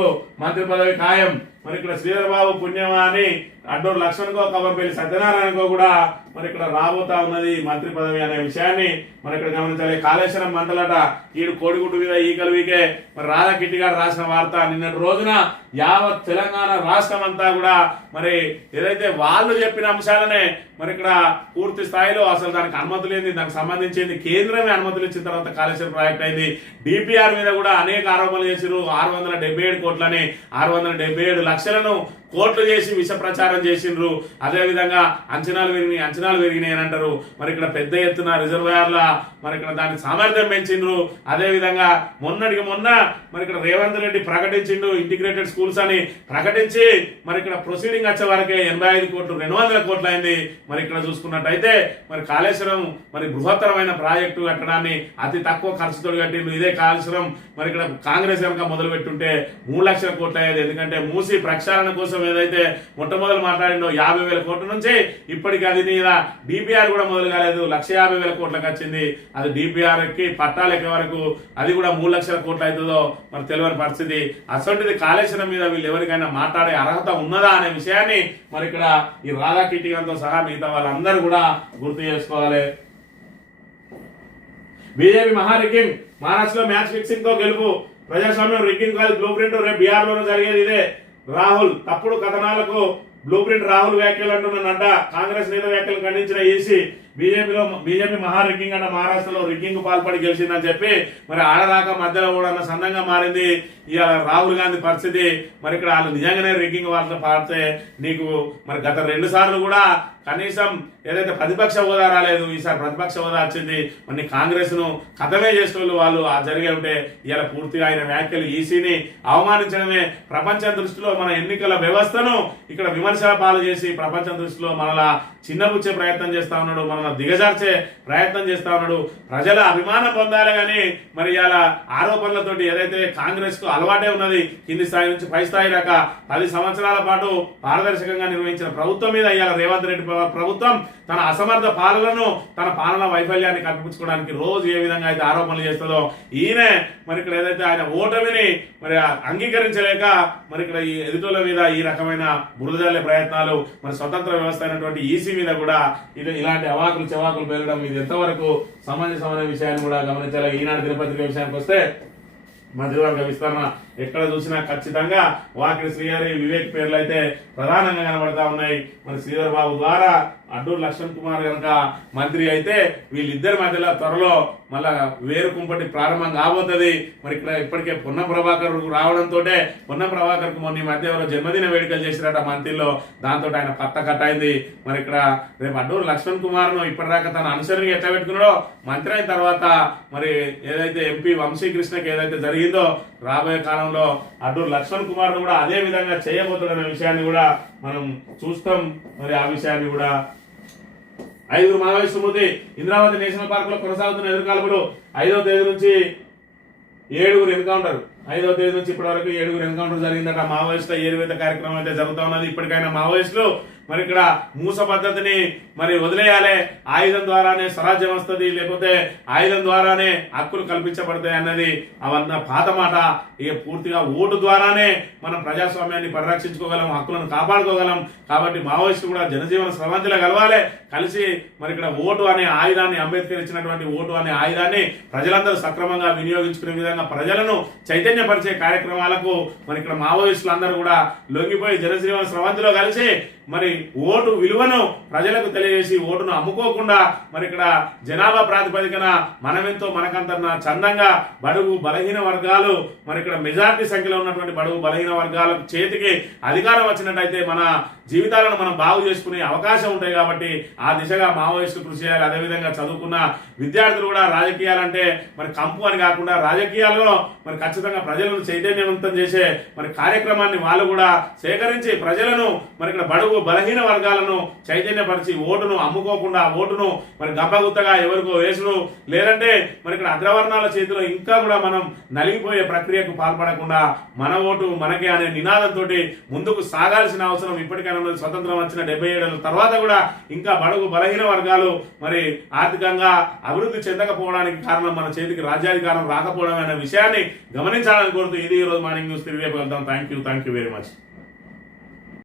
మంత్రి పదవి ఖాయం. మరి ఇక్కడ శ్రీధర్ బాబు పుణ్యమా అని అడ్డూరు లక్ష్మణ్కో కవంపల్లి సత్యనారాయణకో కూడా మరి ఇక్కడ రాబోతా ఉన్నది మంత్రి పదవి అనే విషయాన్ని మనం ఇక్కడ గమనించాలి. కాళేశ్వరం మంటలట ఈడు కోడిగుడ్డు మీద ఈకలు వీకే మరి రాధా కిట్టి గారు రాసిన వార్త. నిన్నటి రోజున యావత్ తెలంగాణ రాష్ట్రం అంతా కూడా మరి ఏదైతే వాళ్ళు చెప్పిన అంశాలనే మరి ఇక్కడ పూర్తి స్థాయిలో అసలు దానికి అనుమతులు ఏంది, దానికి సంబంధించింది కేంద్రమే అనుమతులు ఇచ్చిన తర్వాత కాళేశ్వరం ప్రాజెక్ట్ అయింది. డిపిఆర్ మీద కూడా అనేక ఆరోపణలు చేసిరు. 677 కోట్లని 677 లక్షలను కోట్లు చేసి విష ప్రచారం చేసిండ్రు. అదేవిధంగా అంచనాలు పెరిగినాయి అని అంటారు. మరి ఇక్కడ పెద్ద ఎత్తున రిజర్వాయర్ల మరి ఇక్కడ దాని సామర్థ్యం పెంచిండ్రు. అదేవిధంగా మొన్నటికి మొన్న మరి ఇక్కడ రేవంత్ రెడ్డి ప్రకటించిండు ఇంటిగ్రేటెడ్ స్కూల్స్ అని ప్రకటించి మరి ఇక్కడ ప్రొసీడింగ్ వచ్చే వరకే 85 కోట్లు 200 కోట్లు అయింది. మరి ఇక్కడ చూసుకున్నట్టయితే మరి కాళేశ్వరం మరి బృహత్తరమైన ప్రాజెక్టు కట్టడాన్ని అతి తక్కువ ఖర్చుతో కట్టిండు. ఇదే కాళేశ్వరం మరి ఇక్కడ కాంగ్రెస్ కనుక మొదలు పెట్టుంటే 3 లక్షల కోట్లు అయ్యేది. ఎందుకంటే మూసి ప్రక్షాళన కోసం ఏదైతే మొట్టమొదలు మాట్లాడిండో 50,000 కోట్ల నుంచి ఇప్పటికి అది మీద డిపిఆర్ కూడా మొదలు కాలేదు. 150,000 కోట్లకు వచ్చింది. అది డిపిఆర్ కి పట్టాలు ఎక్కే వరకు అది కూడా 3 లక్షల కోట్లు అవుతుందో మరి తెలియని పరిస్థితి. అసలు కాళేశ్వరం మీద వీళ్ళు ఎవరికైనా మాట్లాడే అర్హత ఉన్నదా అనే విషయాన్ని మరి ఇక్కడ ఈ రాధా కిటికంతో సహా మిగతా వాళ్ళందరూ కూడా గుర్తు చేసుకోవాలి. బీజేపీ మహా రిగ్గింగ్, మహారాష్ట్రలో మ్యాచ్ ఫిక్సింగ్ తో గెలుపు, ప్రజాస్వామ్యం రిగ్గింగ్ కాదు బ్లూ ప్రింట్. రేపు బీహార్ లోనూ జరిగేది ఇదే. రాహుల్ తప్పుడు కథనాలకు బ్లూ ప్రింట్ రాహుల్ వ్యాఖ్యలు అంటున్నానంట. కాంగ్రెస్ నేత వ్యాఖ్యలు ఖండించిన ఈసీ బీజేపీ మహా రిగ్గింగ్ అన్న మహారాష్ట్రలో రిగ్గింగ్ పాల్పడి గెలిచిందని చెప్పి మరి ఆడదాకా మధ్యలో కూడా అన్న సందంగా మారింది ఇవాళ రాహుల్ గాంధీ పరిస్థితి. మరి ఇక్కడ వాళ్ళు నిజంగానే రిగ్గింగ్ వాళ్ళతో పాడితే నీకు మరి గత 2 సార్లు కూడా కనీసం ఏదైతే ప్రతిపక్ష హోదా రాలేదు, ఈసారి ప్రతిపక్ష హోదా వచ్చింది. మరి కాంగ్రెస్ ను కథమే చేసిన వాళ్ళు ఆ జరిగే ఉంటే ఇవాళ పూర్తిగా ఆయన వ్యాఖ్యలు ఈసీని అవమానించడమే. ప్రపంచం దృష్టిలో మన ఎన్నికల వ్యవస్థను ఇక్కడ విమర్శల పాలు చేసి ప్రపంచం దృష్టిలో మనలా చిన్నబుచ్చే ప్రయత్నం చేస్తా ఉన్నాడు, మనల్ని దిగజార్చే ప్రయత్నం చేస్తా ఉన్నాడు. ప్రజల అభిమానం పొందాలి కానీ మరి ఇలా ఆరోపణలతోటి ఏదైతే కాంగ్రెస్ కు అలవాటే ఉన్నది కింది స్థాయి నుంచి పై స్థాయి దాకా 10 సంవత్సరాల పాటు పారదర్శకంగా నిర్వహించిన ప్రభుత్వం మీద ఇవాళ రేవంత్ రెడ్డి ప్రభుత్వం తన అసమర్థ పాలనను తన పాలన వైఫల్యాన్ని కల్పించుకోవడానికి రోజు ఏ విధంగా అయితే ఆరోపణలు చేస్తుందో ఈయన మరి ఇక్కడ ఏదైతే ఆయన ఓటమిని మరి అంగీకరించలేక మరి ఇక్కడ ఈ ఎదుటోళ్ళ మీద ఈ రకమైన బురదజల్లే ప్రయత్నాలు, మరి స్వతంత్ర వ్యవస్థ అయినటువంటి ఈసీ మీద కూడా ఇలాంటి అవాకులు చెవాకులు పెరగడం ఇది ఎంతవరకు సమంజసమైన విషయాన్ని కూడా గమనించాలి. ఈనాడు దినపత్రిక విషయానికి వస్తే మంత్రివర్గ విస్తరణ ఎక్కడ చూసినా ఖచ్చితంగా వాకిడి శ్రీహరి వివేక్ పేర్లు అయితే ప్రధానంగా కనబడతా ఉన్నాయి. మరి శ్రీధర్ బాబు ద్వారా అడ్డూరు లక్ష్మణ్ కుమార్ కనుక మంత్రి అయితే వీళ్ళిద్దరి మధ్యలో త్వరలో మళ్ళా వేరు కుంపటి ప్రారంభం కాబోతుంది. మరి ఇక్కడ ఇప్పటికే పొన్నం ప్రభాకర్ రావడంతో పొన్నం ప్రభాకర్ కు మొన్న మధ్య జన్మదిన వేడుకలు చేసినట్ట మంత్రిలో, దాంతో ఆయన పత్త కట్టయింది. మరి ఇక్కడ రేపు అడ్డూరు లక్ష్మణ్ కుమార్ ను ఇప్పటిదాకా తన అనుసరణ ఎట్లా పెట్టుకున్నాడో మంత్రి అయిన తర్వాత మరి ఏదైతే ఎంపీ వంశీకృష్ణకి ఏదైతే జరిగిందో రాబోయే కాలంలో అడ్డూరు లక్ష్మణ్ కుమార్ ను కూడా అదే విధంగా చేయబోతున్న విషయాన్ని కూడా మనం చూస్తాం. మరి ఆ విషయాన్ని కూడా 5 మావోయిస్టు మృతి, ఇంద్రావతి నేషనల్ పార్క్ లో కొనసాగుతున్న ఎదురుకాల్పులు. 5వ తేదీ నుంచి 7 ఎన్కౌంటర్, 5వ తేదీ నుంచి ఇప్పటి వరకు 7 ఎన్కౌంటర్ జరిగిందట. మావోయిస్టుల ఏరువేత కార్యక్రమం అయితే జరుగుతూ ఉన్నది. ఇప్పటికైనా మావోయిస్టులు మరి ఇక్కడ మూస పద్ధతిని మరి వదిలేయాలి. ఆయుధం ద్వారానే స్వరాజ్యం వస్తుంది, లేకపోతే ఆయుధం ద్వారానే హక్కులు కల్పించబడతాయి అన్నది అవన్న పాత మాట. ఇక పూర్తిగా ఓటు ద్వారానే మనం ప్రజాస్వామ్యాన్ని పరిరక్షించుకోగలం, హక్కులను కాపాడుకోగలం. కాబట్టి మావోయిస్టులు కూడా జనజీవన స్రవంతిలో కలవాలి, కలిసి మరి ఇక్కడ ఓటు అనే ఆయుధాన్ని, అంబేద్కర్ ఇచ్చినటువంటి ఓటు అనే ఆయుధాన్ని ప్రజలందరూ సక్రమంగా వినియోగించుకునే విధంగా ప్రజలను చైతన్యపరిచే కార్యక్రమాలకు మరి ఇక్కడ మావోయిస్టులు అందరూ కూడా లొంగిపోయి జనజీవన స్రవంతిలో కలిసి మరి ఓటు విలువను ప్రజలకు తెలియజేసి ఓటును అమ్ముకోకుండా మరి ఇక్కడ జనాభా ప్రాతిపదికన మనమెంతో మనకంత చందంగా బడుగు బలహీన వర్గాలు మరి ఇక్కడ మెజారిటీ సంఖ్యలో ఉన్నటువంటి బడుగు బలహీన వర్గాల చేతికి అధికారం వచ్చినట్టయితే మన జీవితాలను మనం బాగు చేసుకునే అవకాశం ఉంటాయి. కాబట్టి ఆ దిశగా మావోయిస్టులు కృషి చేయాలి. అదేవిధంగా చదువుకున్న విద్యార్థులు కూడా రాజకీయాలంటే మరి కంపు అని కాకుండా రాజకీయాల్లో మరి ఖచ్చితంగా ప్రజలను చైతన్యవంతం చేసే మరి కార్యక్రమాన్ని వాళ్ళు కూడా సేకరించి ప్రజలను మరి ఇక్కడ బడుగు బలహీన వర్గాలను చైతన్యపరిచి ఓటును అమ్ముకోకుండా ఓటును మరి గంపగుత్తగా ఎవరికో వేసుడు, లేదంటే మరి ఇక్కడ అగ్రవర్ణాల చేతిలో ఇంకా కూడా మనం నలిగిపోయే ప్రక్రియకు పాల్పడకుండా మన ఓటు మనకే అనే నినాదంతో ముందుకు సాగాల్సిన అవసరం ఇప్పటికైనా స్వతంత్రం వచ్చిన 77 ఏళ్ల తర్వాత కూడా ఇంకా బడుగు బలహీన వర్గాలు మరి ఆర్థికంగా అభివృద్ధి చెందకపోవడానికి కారణం మన చేతికి రాజ్యాధికారం రాకపోవడం అనే విషయాన్ని గమనించాలని కోరుతూ ఇది ఈ రోజు మార్నింగ్ న్యూస్. తిరిగి వెళ్తాం. Thank you very much.